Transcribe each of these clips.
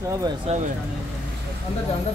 सब है अंदर जा अंदर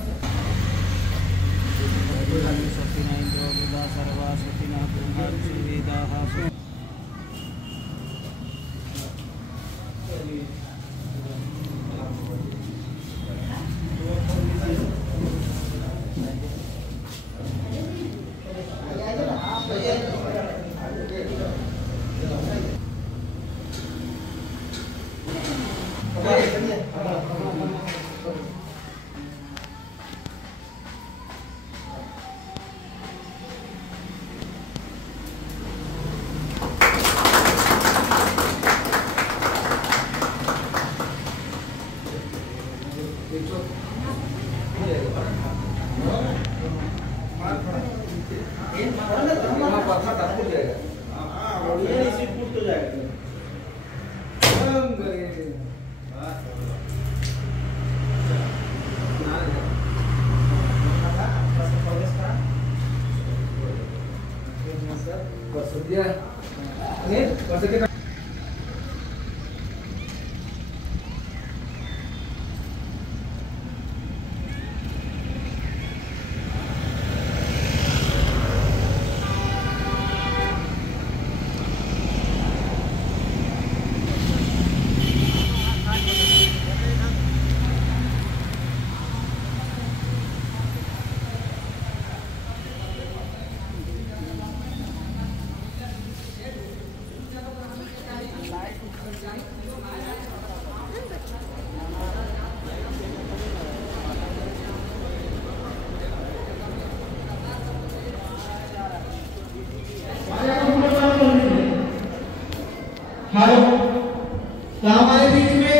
तो हमारे बीच में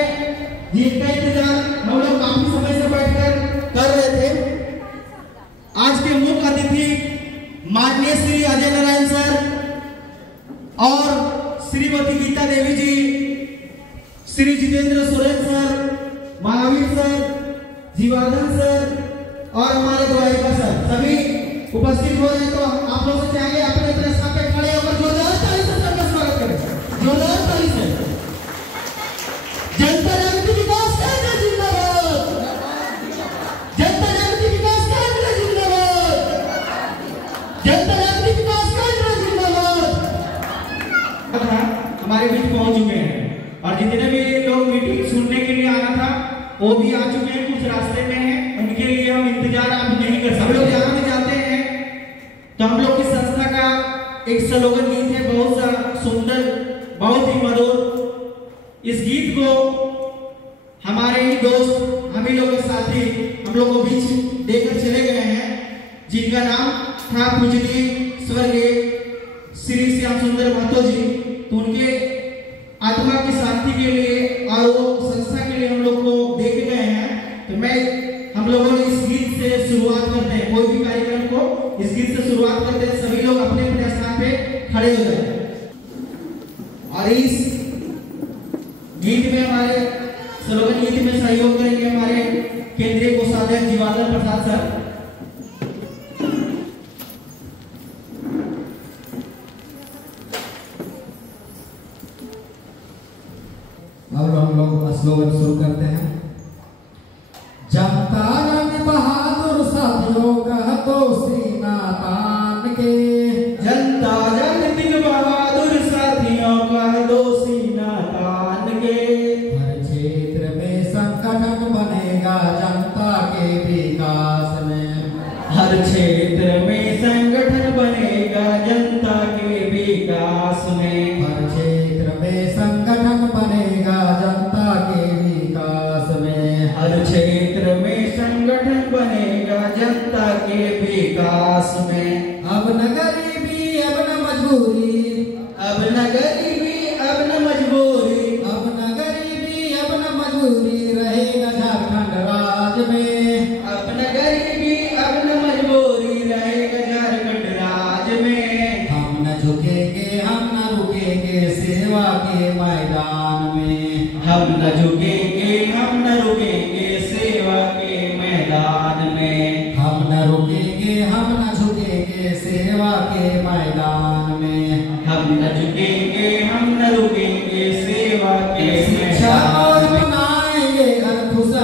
जीत का इंतजार हम लोग काफी समय से बैठकर कर रहे थे। आज के मुख्य अतिथि माननीय श्री अजय नारायण सर और Shrimati Geeta Devi ji, Shri Jitendra Soren sir, Mahavir sir, Jivanand sir और हमारे द्वारिका सर सभी उपस्थित हो रहे हैं। तो आप लोग से चाहेंगे अपने अपने स्थान पे खड़े होकर जोरदार ताली से सबका स्वागत करें, जोरदार ताली से। जनता जागृति विकास केंद्र जिंदाबाद, जनता जागृति विकास केंद्र जिंदाबाद, जनता जागृति विकास केंद्र जिंदाबाद। हमारे बीच पहुंच चुके हैं और जितने भी लोग मीटिंग सुनने के लिए आना था वो भी आ चुके हैं, कुछ रास्ते में हैं, उनके लिए हम इंतजार आप नहीं कर सकते। हम लोग जहाँ भी जाते हैं तो हम लोग की संस्था का एक स्लोगन गीत है, बहुत सा सुंदर, बहुत ही मधुर। इस गीत को हमारे ही दोस्त, हम ही लोग के साथी हम लोग को बीच देकर चले गए हैं, जिनका नाम था पूजनीय स्वर्गीय श्री श्याम सुंदर महतो जी। तो उनके आत्मा की शांति के लिए और वो संस्था के लिए हम लोग को देख गए हैं। तो हम लोगों ने इस गीत से शुरुआत करते हैं, कोई भी कार्यक्रम को इस गीत से शुरुआत करते हैं। सभी लोग अपने अपने स्थान पे खड़े हो जाए और इस गीत में हमारे स्लोगन गीत में सहयोग करेंगे हमारे केंद्रीय कोषाध्यक्ष जीवानंद प्रसाद सर। अब हम लोग स्लोगन शुरू करते हैं। जनता रंग बहादुर साथियों कह दो सीना तान के, जनता रंग बहादुर साथियों कह दो सीना तान के। हर क्षेत्र में संगठन बनेगा जनता के विकास में, हर क्षेत्र में संगठन बनेगा जनता के विकास में, हर क्षेत्र में संगठन बनेगा जनता के विकास में, हर क्षेत्र में संगठन बनेगा जनता के विकास में। अब न गरीबी अब न मजबूरी, अब न गरीबी अब न मजबूरी, अब न गरीबी अब न मजबूरी रहेगा झारखंड राज में, अब न गरीबी अब न मजबूरी रहेगा झारखंड राज में। हम न झुकेंगे हम न रुकेंगे सेवा के मैदान में, हम न झुकेंगे हम न रुकेंगे सेवा के मैदान में, हम न रुकेंगे हम न झुकेंगे सेवा के मैदान में, हम न झुकेंगे हम न रुकेंगे सेवा के शिक्षा और बनाएंगे घर खुश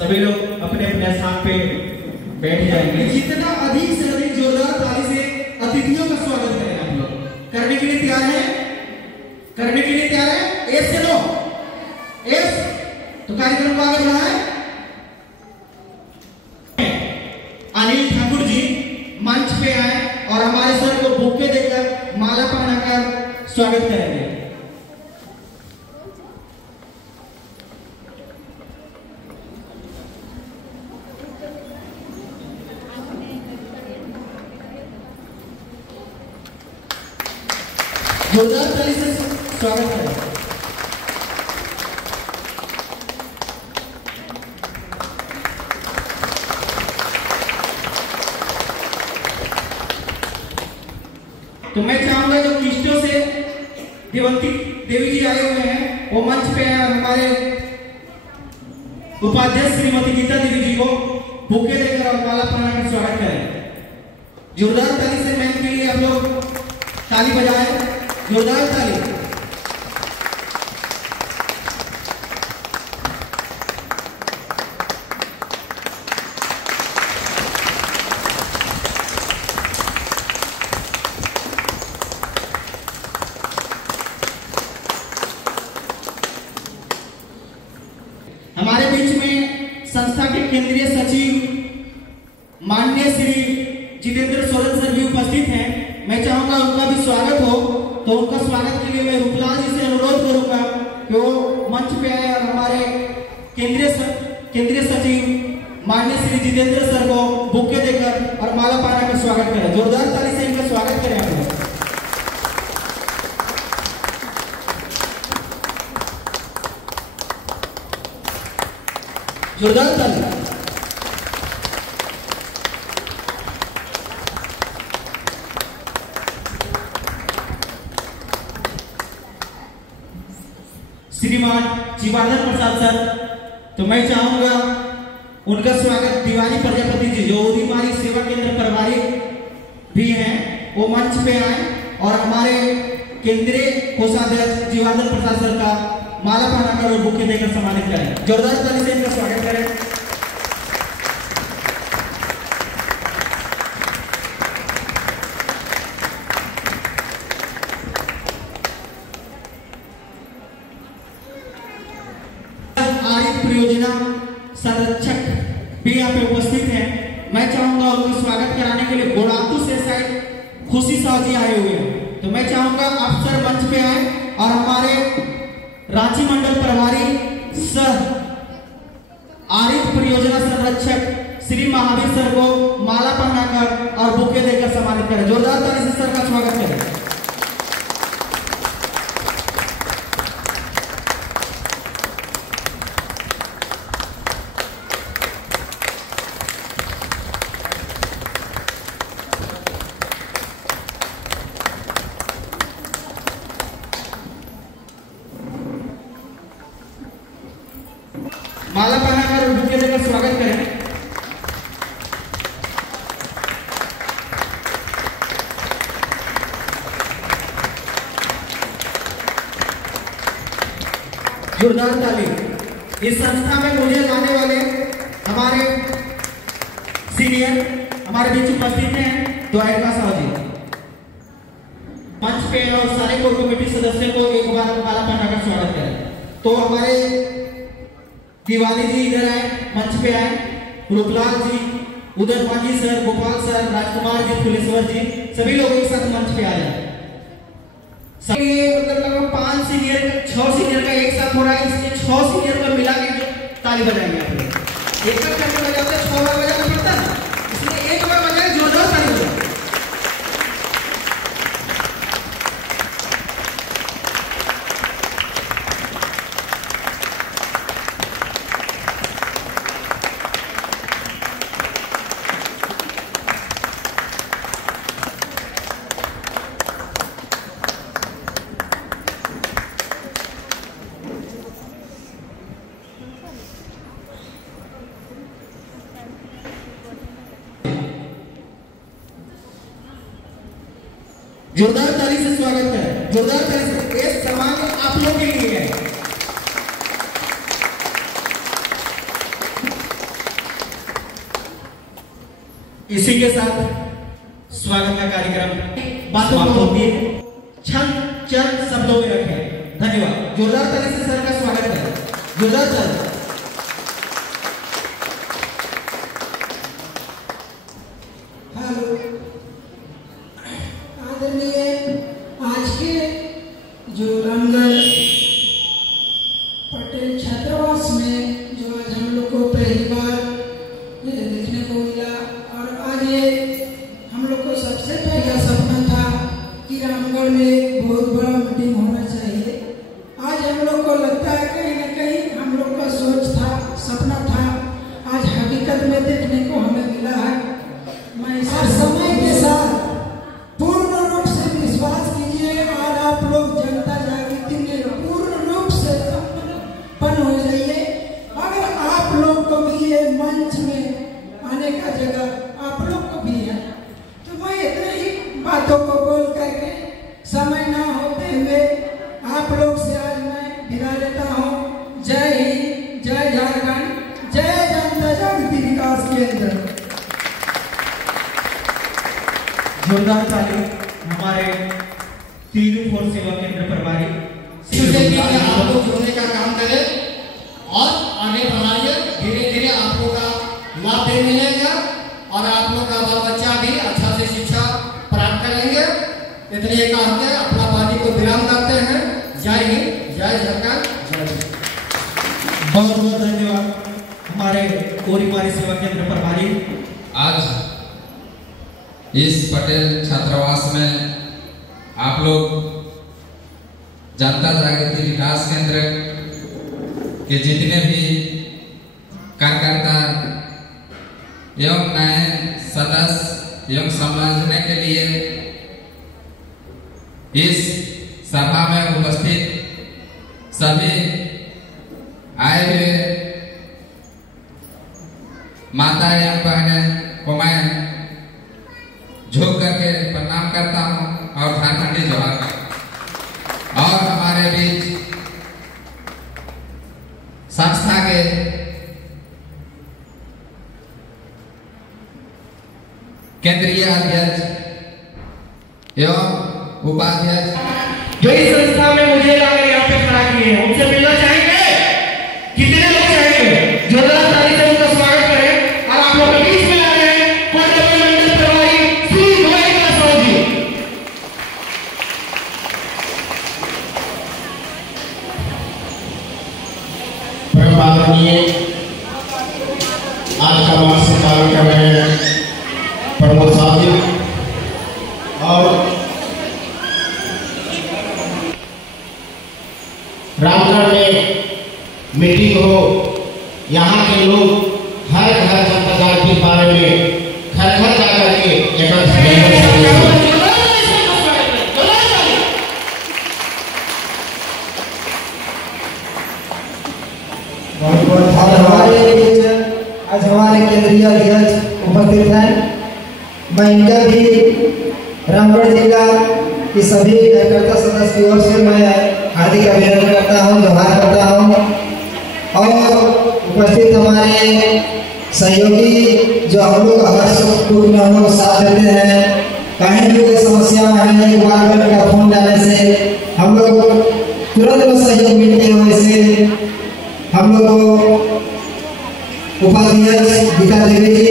सभी लोग अपने अपने स्थान पे बैठ जाएंगे। जितना अधिक से अधिक जोरदार ताली से अतिथियों का स्वागत करें। आप लोग करने के लिए तैयार हैं? करने के लिए तैयार हैं? एस से लो, एस। तो कार्यक्रम को आगे बढ़ाएं। अनिल ठाकुर जी मंच पे आए और हमारे सर को बुके देकर माला पहनाकर स्वागत करेंगे। जोरदार ताली से स्वागत करें। तो मैं चाहूंगा जो किष्टों से देवंती देवी जी आए हुए हैं वो मंच पे आए और हमारे उपाध्यक्ष श्रीमती गीता देवी जी को बुके देकर और माला पहनाकर स्वागत करें। जोरदार ताली से मैम के लिए आप लोग ताली बजाएं। जोरदार ताली। हमारे बीच में संस्था के केंद्रीय सचिव माननीय श्री जितेंद्र सोरेन सर भी उपस्थित हैं। मैं चाहूंगा उनका भी स्वागत हो। तो उनका स्वागत के लिए मैं रूपलाल जी से अनुरोध करूंगा कि वो मंच पे आए और हमारे केंद्रीय सचिव माननीय श्री जितेंद्र सर को बुके देकर और माला पहनाकर स्वागत करें। जोरदार ताली से इनका स्वागत करें आप लोग। जोरदार ताली। श्रीमान जीवानंद प्रसाद सर, तो मैं चाहूंगा उनका स्वागत दिवाली प्रजापति जी जो उदीमारी सेवा केंद्र प्रभारी भी हैं वो मंच पे आए और हमारे केंद्रीय कोषाध्यक्ष जीवानंद प्रसाद सर का माला पहनाकर और बुके देकर सम्मानित करें। जोरदार ताली से इनका स्वागत करें। परियोजना संरक्षक भी यहाँ पे उपस्थित हैं। मैं चाहूंगा उनको स्वागत कराने के लिए गोड़ातू से साइड खुशी साहू जी आए हुए हैं। तो मैं चाहूंगा अफसर मंच पे आए और हमारे रांची मंडल प्रभारी सह आरिफ परियोजना संरक्षक श्री महावीर सर को माला पहनाकर और बुके देकर सम्मानित करें। जोरदार ताली से सर का स्वागत करें। माला पहनाकर और बुके देकर स्वागत करें। जोरदार ताली। इस संस्था में मुझे लाने वाले हमारे सीनियर हमारे बीच उपस्थित हैं द्वारका साहू जी मंच पे और सारे कोर कमेटी सदस्यों को एक बार माला पहनाकर स्वागत करें। तो हमारे दिवाली जी इधर आए, मंच पे आए। रूपलाल जी, उदय पांजी सर, गोपाल सर, राजकुमार जी, फुलेश्वर जी, सभी लोग एक साथ मंच पे आ जाए। मतलब लगभग 5 सीनियर 6 सीनियर का एक साथ हो रहा है, इसलिए 6 सीनियर का मिला के ताली बजाएंगे आप लोग। एक बार करके बजाते 6 बार बजाना पड़ता है, इसलिए एक बार बजाए जोरदार ताली बजाए। जोरदार ताली से स्वागत करें। जोरदार ताली से। ये सम्मान आप लोगों के लिए है। इसी के साथ स्वागत का कार्यक्रम समाप्त होती है। छंद चंद शब्दों में रखें। धन्यवाद। जोरदार ताली से सर का स्वागत करें। जोरदार ताली। हेलो आदरणीय, आज के जो रामगढ़ पटेल छात्रावास में जो आज हम लोग को पहली बार देखने को मिला, और आज ये हम लोग को सबसे पहला सपना था कि रामगढ़ में एक बहुत बड़ा मीटिंग होना चाहिए। आज हम लोग को लगता है कहीं ना कहीं हम लोग का सोच था, सपना था, आज हकीकत में देखने को हमें मिला है। मैं समय के साथ पूर्ण रूप से विश्वास कीजिए, आज आप लोग जनता जागृति में पूर्ण रूप से संपन्न हो जाइए। अगर आप लोग को भी ये मंच में आने का जगह आप लोग को भी है, तो मैं इतने ही बातों को बोल करके समय ना होते हुए आप लोग से आज मैं विदा लेता हूँ। जय हिंद, जय झारखंड, जय जनता जागृति विकास केंद्र। जोरदार ताली हमारे तीनों फोर सेवा केंद्र प्रभारी आपको जोड़ने का काम करें और आगे बढ़ाइए। धीरे धीरे आप लोग का लाभ भी मिलेगा और आप लोग का बाल बच्चा भी अच्छा से शिक्षा प्राप्त करेंगे। इतने कहते अपना वाणी को विराम करते हैं। जय हिंद, जय झारखंड, जय हिंद। बहुत बहुत धन्यवाद हमारे कोरीमारी सेवा केंद्र प्रभारी। आज इस पटेल छात्रावास में आप लोग जनता जागृति विकास केंद्र के जितने भी कार्यकर्ता एवं नए सदस्य एवं समझने के लिए इस सभा में उपस्थित सभी आए हुए माता एवं बहनें को मैं झुक करके प्रणाम करता हूं और झारखंडी जोहार करता हूं। और हमारे बीच संस्था के केंद्रीय अध्यक्ष एवं उपाध्यक्ष जो इस संस्था में मुझे लाकर यहाँ पे खड़ा किए हैं, उनसे मिलना चाहेंगे? कितने लोग चाहेंगे? जोरदार ताली से उनका स्वागत करें। और आप लोग बीच में आ रहे हैं मंडल प्रभारी श्री गोविंद साहब जी। परमात्मीय आज का मासिक कार्यक्रम है प्रमोद साहब जी और रामगढ़ में मीटिंग हो, यहाँ के लोग हर घर जनता जागृति के बारे में घर घर जाकर के बहुत बहुत हमारे बीच आज हमारे केंद्रीय अध्यक्ष उपस्थित हैं। मैं इनका भी रामगढ़ जिला की सभी कार्यकर्ता सदस्य की ओर से मैं हार्दिक अभिनंदन करता हूं, जोहार करता हूं। और उपस्थित हमारे सहयोगी जो हम लोग हर सुख दुख में हम लोग साथ देते हैं, कहीं भी कोई समस्या है एक बार का फोन डालने से हम लोग तुरंत में सहयोग मिलते हैं। वैसे हम लोग को उपाध्यक्ष गीता देवी जी,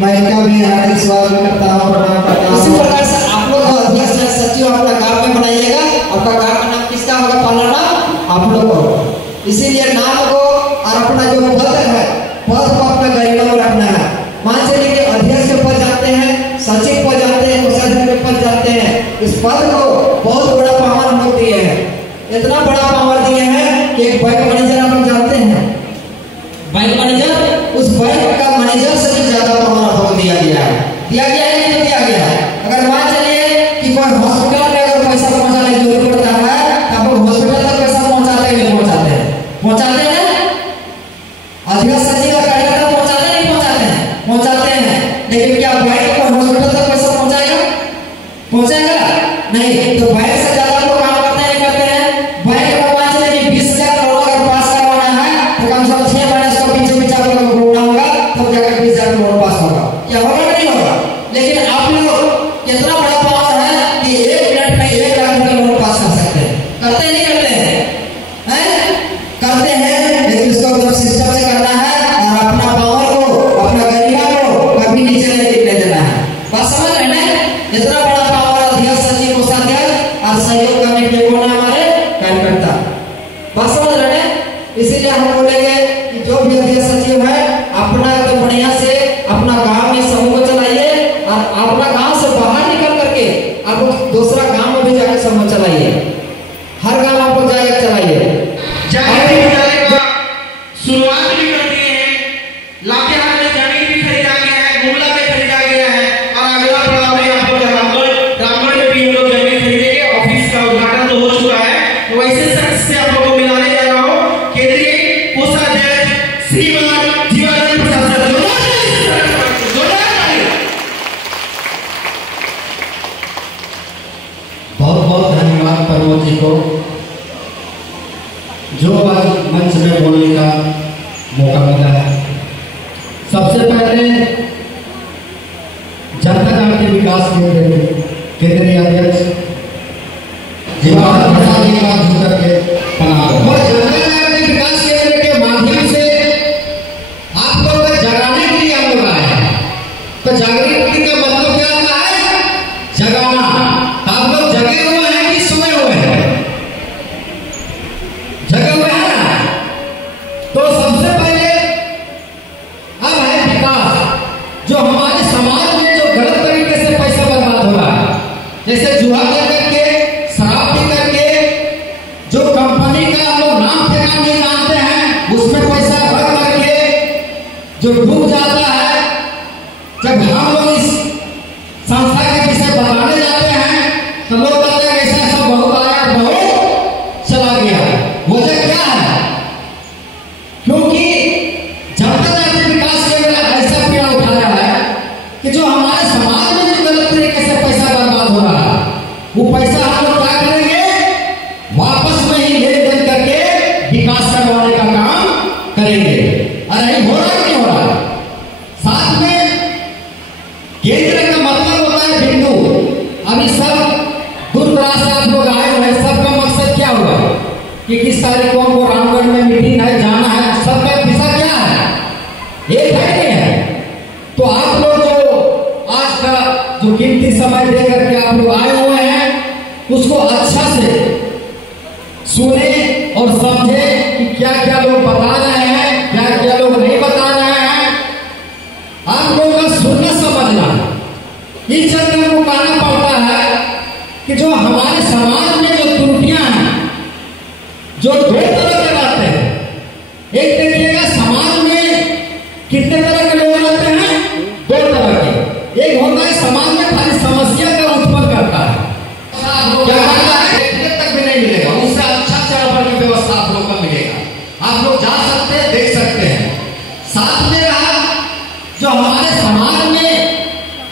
मैं इनका भी हार्दिक स्वागत करता हूँ, प्रणाम करता हूँ। इसी प्रकार से आप लोग अध्यक्ष या सचिव अपना गांव में बनाइएगा। आपका गांव का नाम किसका होगा? पहला नाम आप लोग को, इसीलिए नाम को और अपना जो पद है पद को अपना गरिमा में रखना है। मान चलिए कि अध्यक्ष के पद जाते हैं, सचिव पद जाते हैं, कोषाध्यक्ष के पद जाते हैं। इस पद को बहुत बड़ा पावर हम लोग दिए हैं, इतना बड़ा पावर दिए हैं कि एक बैंक मैनेजर आप लोग जानते हैं, बैंक मैनेजर, उस बैंक का मैनेजर से भी ज्यादा पावर आप लोग दिया गया है। दिया गया है कि नहीं दिया गया है? अगर मान चलिए कि कोई हॉस्पिटल में अगर पैसा पहुंचाने की जरूरत पड़ता है, तो आप लोग हॉस्पिटल तक पैसा पहुंचाते हैं नहीं पहुंचाते हैं? पहुंचाते हैं। अध्यक्ष सचिव का कार्यकर्ता पहुंचाते नहीं पहुंचाते हैं? पहुंचाते हैं। लेकिन क्या बैंक को हॉस्पिटल तक पैसा पहुंचाएगा? पहुंचाएगा नहीं। तो बैंक से ज्यादा लोग काम करते नहीं करते हैं? बैंक में मान चलिए कि 20,000 करोड़ अगर पास करवाना है तो कम से कम 6 महीने इसको पीछे पीछे आप लोगों को घूमना होगा, तब जाकर 20,000 करोड़ पास होगा। क्या होगा नहीं होगा? लातेहार में जमीन भी खरीदा गया है, गुमला में खरीदा गया है और अगला पड़ाव में आप लोग रामगढ़ में भी हम लोग जमीन खरीदेंगे। ऑफिस का उद्घाटन तो हो चुका है। तो वैसे शख्स से आप लोग को मिलाने जा रहा हूँ केंद्रीय कोषाध्यक्ष श्रीमान जीवानंद प्रसाद सर। बहुत बहुत धन्यवाद प्रमोद जी को जो आज मंच में बोलने का मौका मिला है। सबसे पहले जनता पार्टी विकास केंद्र के केंद्रीय अध्यक्ष जीवानंद प्रसाद जी का झुक के प्रणाम। और जनता पार्टी विकास केंद्र के माध्यम से आप लोगों को जगाने के लिए हम लोग आए हैं। तो जागृति का मतलब क्या होता है? जगाना। आप लोग जगे हुए हैं कि सोए हुए हैं? जगे हुए हैं ना? तो सबसे पहले अब है विकास। जो हमारे समाज में जो गलत तरीके से पैसा बर्बाद हो रहा है, जैसे जुआ करके, शराब पी करके, जो कंपनी का हम लोग नाम ठिकाना नहीं जानते हैं, उसमें पैसा भर करके जो डूब जाता है। जब हम लोग इस संस्था के विषय बताने जाते हैं तो लोग कहते हैं ऐसा ऐसा बहुत आया, बहुत चला गया। वजह क्या है? क्योंकि जनता पार्टी विकास केंद्र ऐसा पीड़ा उठाया है कि जो हमारे समाज में जो गलत तरीके से पैसा बर्बाद हो रहा है, वो पैसा हम लोग क्या करेंगे? वापस में ही लेन देन करके विकास करवाने का काम करेंगे। अरे हो रहा है नहीं हो रहा? साथ में केंद्र का मतलब होता है बिंदु। अभी सब दूर दराज से आप लोग आए हुए, सबका मकसद क्या हुआ कि किस तारीख को हमको रामगढ़ में मीटिंग है, जाना है। सबका दिशा क्या है? एक है नहीं है? तो आप लोग जो आज का जो कीमती समय दे करके आप लोग आए हुए हैं, उसको अच्छा से सुने और समझे कि क्या क्या लोग बता रहे हैं, क्या क्या लोग नहीं बता रहे हैं। आप लोगों का सुनना समझना इस चलते हमको कहना पड़ता है कि जो हमारे समाज में जो त्रुटियां हैं, जो दो तरह के रहते हैं। एक देखिएगा समाज में कितने तरह के लोग रहते हैं? दो तरह के। एक होता है समाज में खाली समस्या का उत्पन्न करता है, क्या करता है? देखने तक भी नहीं मिलेगा, उससे अच्छा चल की व्यवस्था आप लोग को मिलेगा। आप लोग जा सकते हैं, देख सकते हैं। साथ में रहा जो हमारे समाज में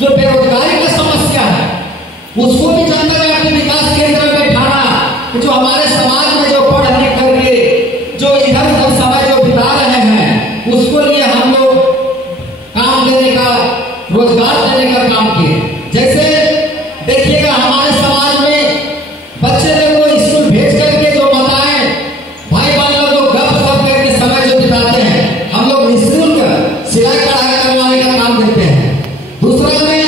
जो बेरोजगारी की समस्या है, उसको भी जनता पार्टी विकास केंद्र में बैठाना कि जो हमारे समाज में जो पढ़ लिख करके जो इधर उधर समय जो बिता रहे हैं, उसको लिए हम लोग काम देने का, रोजगार देने का काम किए। जैसे देखिएगा हमारे समाज में बच्चे लोग को स्कूल भेज करके जो बताएं, भाई बहन लोग जो गप सप करके समय जो बिताते हैं, हम लोग निःशुल्क सिलाई कढ़ाई करवाने का काम देते हैं। दूसरा में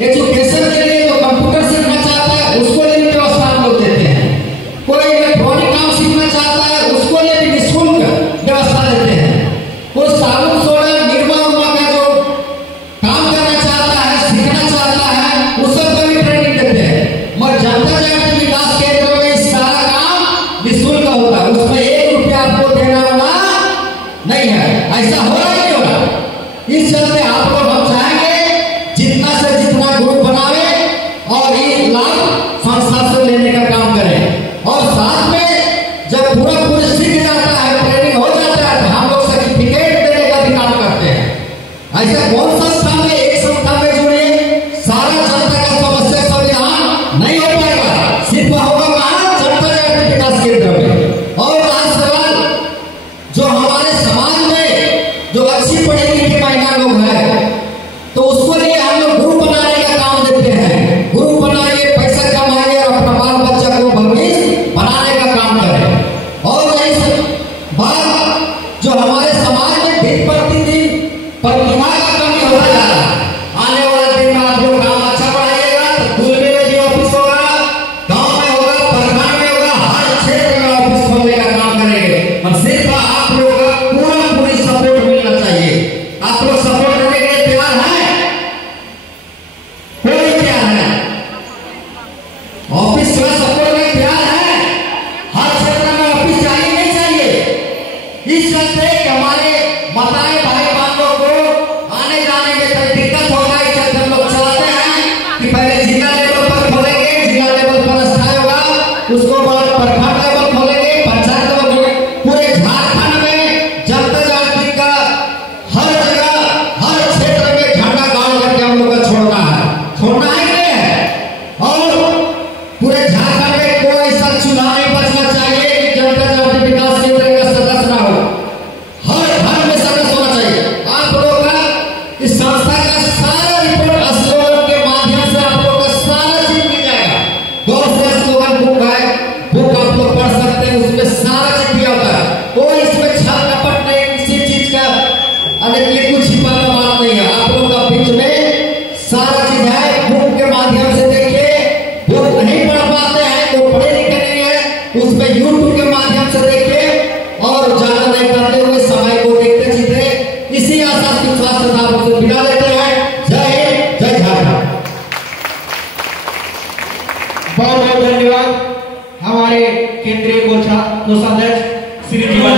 एजुकेशन के लिए जो कंप्यूटर सीखना चाहता है, उसको लिए भी व्यवस्था हम लोग देते हैं। कोई इलेक्ट्रॉनिक काम सीखना चाहता है, उसको लिए भी निःशुल्क व्यवस्था देते हैं। कोई साबुन सोडा निर्मा उर्मा का जो काम करना चाहता है, सीखना चाहता है, उस सब को भी ट्रेनिंग देते हैं। मगर जनता पार्टी विकास केंद्र में इस सारा काम निःशुल्क होता है, उसमें 1 रुपया आपको देना वाला नहीं है। ऐसा हो रहा है नहीं हो रहा? इस चलते आप लोग हम चाहेंगे जितना से जितना ग्रुप बनावे और ये लाभ संस्था से लेने का काम करें। और साथ में जब पूरा सीख जाता है, ट्रेनिंग हो जाता है, तो हम लोग सर्टिफिकेट देने का भी काम करते हैं। ऐसा कौन संस्था में एक संस्था में जुड़े सारा जनता का समस्या समाधान नहीं हो पाएगा। सिर्फ होगा कहाँ? जनता पार्टी विकास केंद्र में। और आज सवाल जो हमारे समाज में जो अच्छी पढ़ी लिखी महिला लोग हैं, तो उसको लिए हम लोग ग्रुप बनाने का काम देते हैं। ग्रुप बनाइए, पैसा कमाइए और अपना बाल बच्चा को भविष्य बनाने का काम करें। और ऐसे बात जो हमारे समाज में दिन प्रतिदिन प्रतिभा का कमी होता जा रहा है। आने वाले दिन में आप लोग काम अच्छा बढ़ाइएगा तो दूल्हे में भी ऑफिस होगा, गांव में होगा, प्रखंड में होगा, हर क्षेत्र में ऑफिस खोलने का काम करेंगे। और सिर्फ आप लोग का पूरी सपोर्ट मिलना चाहिए। आप लोग सपोर्ट करने के लिए तैयार हैं? कोई तैयार है? ऑफिस का सपोर्ट में तैयार है? हर क्षेत्र में ऑफिस चाहिए नहीं चाहिए? इस चलते हमारे बताए भाई बहन लोग अरे ये कुछ छिपा का बात नहीं है। आप लोग का बीच में सारा चीज है, बुक के माध्यम से देखिए। बुक नहीं पढ़ पाते हैं तो पढ़े लिखे नहीं है, उस पर यूट्यूब के माध्यम से देखिए और ज्यादा नहीं करते हुए समय को देखते चीजें। इसी आशा विश्वास के साथ आपसे विदा लेते हैं। जय हिंद, जय झारखंड। बहुत बहुत धन्यवाद हमारे केंद्रीय कोषाध्यक्ष श्री जीवन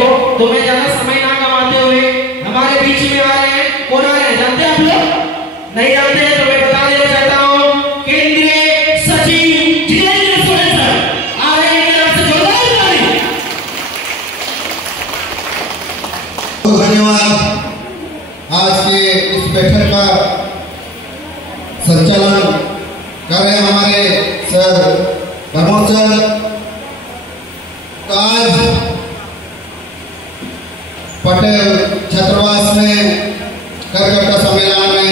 को। तो मैं ज्यादा समय ना गंवाते हुए हमारे बीच में आ रहे हैं। कौन आ रहे हैं जानते हैं आप लोग? नहीं जानते हैं तो मैं बता देना चाहता हूँ, केंद्रीय सचिव जितेंद्र सोरेन सर आ रहे हैं। मेरी तरफ से जोरदार ताली। धन्यवाद। आज के इस बैठक का संचालन कर रहे हैं हमारे सर प्रमोद सर। आज पटेल छात्रावास में कार्यकर्ता सम्मेलन में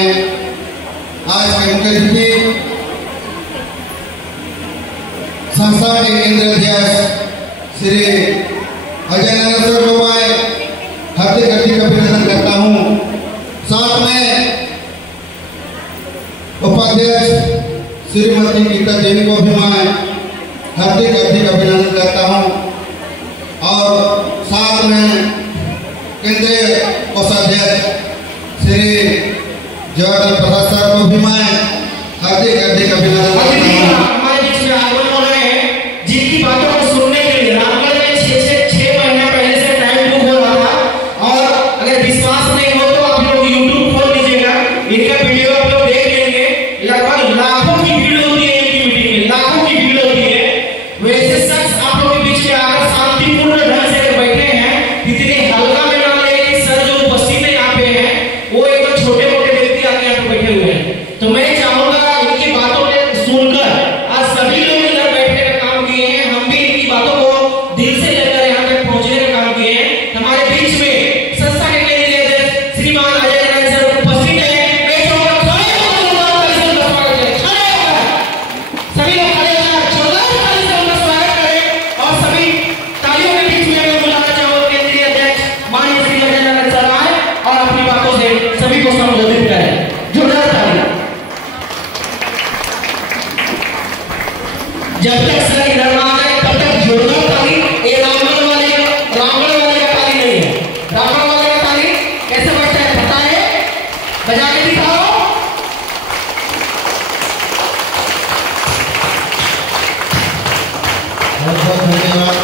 आज के मुख्य अतिथि संस्था के केंद्रीय अध्यक्ष श्री अजय नारायण सर को मैं हार्दिक अभिनंदन करता हूँ। साथ में उपाध्यक्ष श्रीमती गीता देवी को भी मैं हार्दिक अभिनंदन करता हूँ और साथ में केंद्रीय कोषाध्यक्ष श्री जवाहरलाल प्रसाद सर को भी मैं हार्दिक अभिनंदन करता हूँ। हमारे बीच में आगमन हो रहे हैं जिनकी बातों को सुनने के लिए रामगढ़ में 6 महीने पहले से टाइम बुक हो रहा था। और अगर विश्वास नहीं हो तो आप लोग यूट्यूब खोल लीजिएगा, इनका वीडियो आप लोग देख लेंगे। लगभग लाखों की भीड़ होती है इनकी मीटिंग में, लाखों की भीड़ होती है। वैसे शख्स आप लोग के बीच में आकर शांतिपूर्ण ढंग से बैठे हैं, इतने हल्का में ना ले कि सर जो उपस्थित है यहाँ पे हैं वो एक छोटे मोटे व्यक्ति आके यहाँ पे बैठे हुए हैं। तो मैं चाहूंगा इनकी बातों को सुनकर आज सभी लोग इधर बैठने का काम किए हैं, हम भी इनकी बातों को दिल से लेकर यहाँ तक पहुंचने का काम किए हैं। हमारे बीच में संस्था के केंद्रीय अध्यक्ष श्रीमान अजय नारायण सर उपस्थित हैं। मैं चाहूंगा खड़े होकर स्वागत करें, सभी लोग खड़े होकर जोरदार ताली से उनका स्वागत करें। और सभी तालियों के बीच में मैं बुलाना चाहूंगा केंद्रीय अध्यक्ष माननीय श्री अजय नारायण सर आए और अपनी बातों से सभी को संबोधित करें। जोरदार ताली। जब तक सर इधर ना आए तब तक जोरदार ताली। ये रामगढ़ वाले का ताली नहीं है। रामगढ़ वाले का ताली कैसे बजता है पता है? बजा के दिखाओ। बहुत बहुत धन्यवाद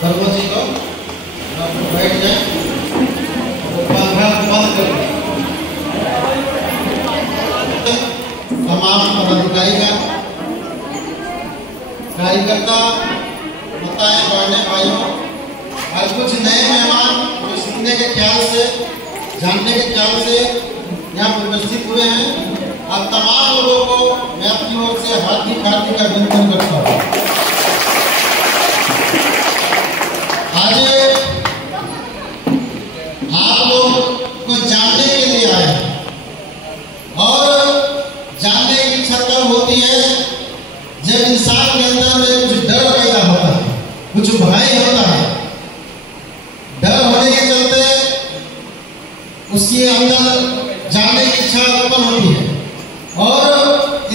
प्रमोद जी को। आप बैठ जाए पंखा बंद कर दें। तमाम पदाधिकारी कार्यकर्ता बताएं बहने भाइयों, आज कुछ नए मेहमान जो सुनने के ख्याल से जानने के ख्याल से यहाँ पर उपस्थित हुए हैं। आप तमाम लोगों को मैं अपनी ओर से हार्दिक अभिनंदन करता हूँ। आज आप लोग को जानने के लिए आए और जानने की इच्छा तब होती है जब इंसान के अंदर में कुछ डर पैदा होता है, कुछ भय होता है। डर होने के चलते उसके अंदर जानने की इच्छा उत्पन्न होती है और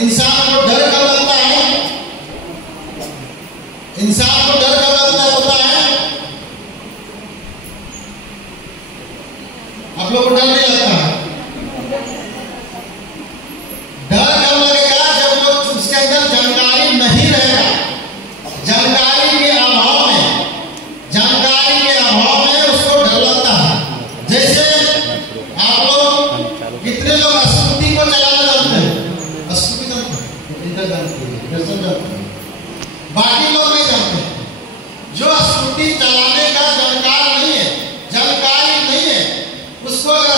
इंसान को डर कब लगता है? इंसान को डर कब लगता होता है? आप लोग को डर नहीं लगता है? डर कब लगेगा? जब लोग उसके अंदर जानकारी नहीं रहेगा। जानकारी के अभाव में उसको डर लगता है। जैसे आप लोग कितने लोग स्कूटी को चलाना जानते हैं? स्कूटी जानते हैं, बाकी लोग नहीं जानते। जो स्कूटी चलाने का जानकारी नहीं है उसको अगर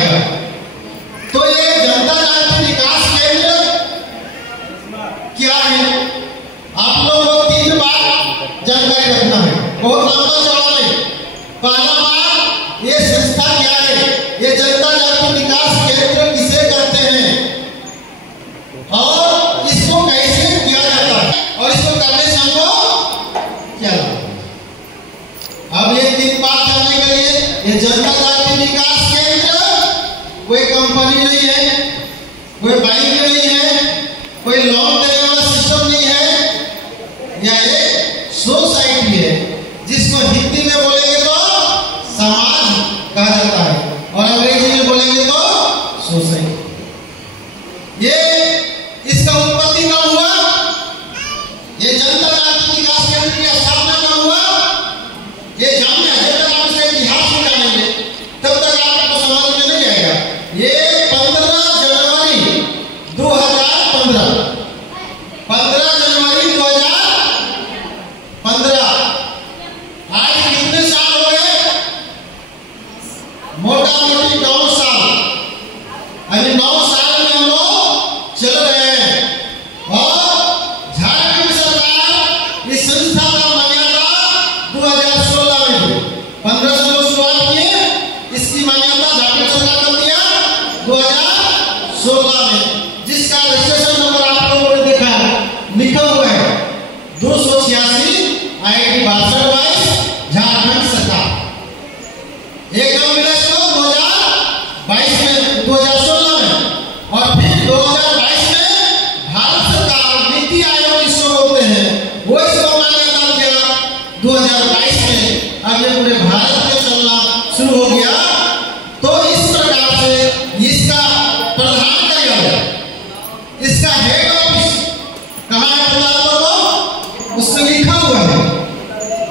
आएगा। तो ये जनता जागृति विकास केंद्र क्या है, आप लोगों को 3 बार जानकारी रखना है, बहुत लंबा चौड़ा नहीं। पहला बार ये संस्था क्या है, ये जनता जागृति विकास केंद्र किसे कहते हैं और इसको कैसे किया जाता है और इसको करने से हमको क्या लाभ। अब ये 3 बात जानने के लिए, ये जनता जागृति विकास केंद्र कोई कंपनी नहीं है, कोई बैंक नहीं है, कोई लोन देने वाला सिस्टम नहीं है, यह एक सोसाइटी है जिसको हिंदी में बोलेंगे तो समाज कहा जाता है और अंग्रेजी में बोलेंगे तो सोसाइटी। ये इसका उत्पत्ति कब हुआ, ये जनता जागृति विकास केंद्र की स्थापना कब हुआ, ये जानना है। जब तक आप इसका इतिहास नहीं जानेंगे तब तक आपको समझ में नहीं आएगा। ये 15 जनवरी 2015 आज कितने साल हो गए, मोटा मोटी 9 साल। अभी 9 साल में हम लोग चल रहे हैं और झारखंड सरकार इस संस्था का मान्यता 2016 में दी। 15 से लोग शुरुआत किए, इसकी मान्यता झारखंड सरकार ने दिया 2016 में, जिसका रजिस्ट्रेशन नंबर आप लोगों ने देखा लिखा हुआ है 286 IIT 6222 झारखंड सरकार। एकदम मिला इसको 2022 में, 2016 में और फिर 2022 में भारत सरकार नीति आयोग जिसको बोलते हैं वो इसको मान्यता दिया 2022 में। अब ये पूरे भारत में चलना शुरू हो गया। तो इस प्रकार से इसका प्रधान क्या है, इसका हेड ऑफिस कहाँ है बता दो, उससे लिखा हुआ है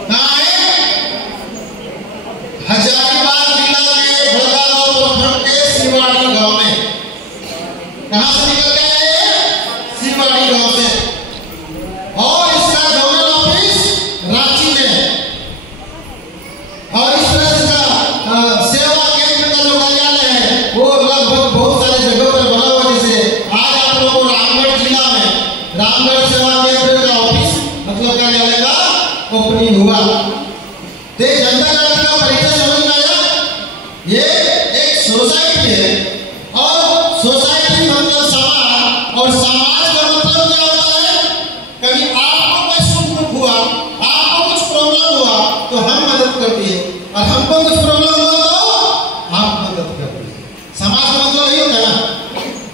कहाँ है, हजारीबाग जिला के बड़गांव प्रखंड के सिवाड़ी गांव में। कहाँ से निकल गया है, सिवाड़ी गांव से। और इसका जोनल ऑफिस रांची में है और इस तरह इसका सेवा केंद्र का जो कार्यालय है वो लगभग बहुत सारे जगहों पर बना हुआ। जैसे आज आप लोगों को रामगढ़ जिला में रामगढ़ सेवा केंद्र का ऑफिस मतलब कार्यालय का ओपनिंग हुआ। तो जनता जागृति का परिचय समझ में आया, ये एक सोसाइटी है और सोसाइटी मतलब समाज, और समाज का मतलब क्या होता है, कभी आपको कोई सुख दुख हुआ, आपको कुछ प्रॉब्लम हुआ तो हम मदद करती है और हमको कुछ प्रॉब्लम हुआ तो आप मदद करते हैं। समाज का मतलब यही होता है ना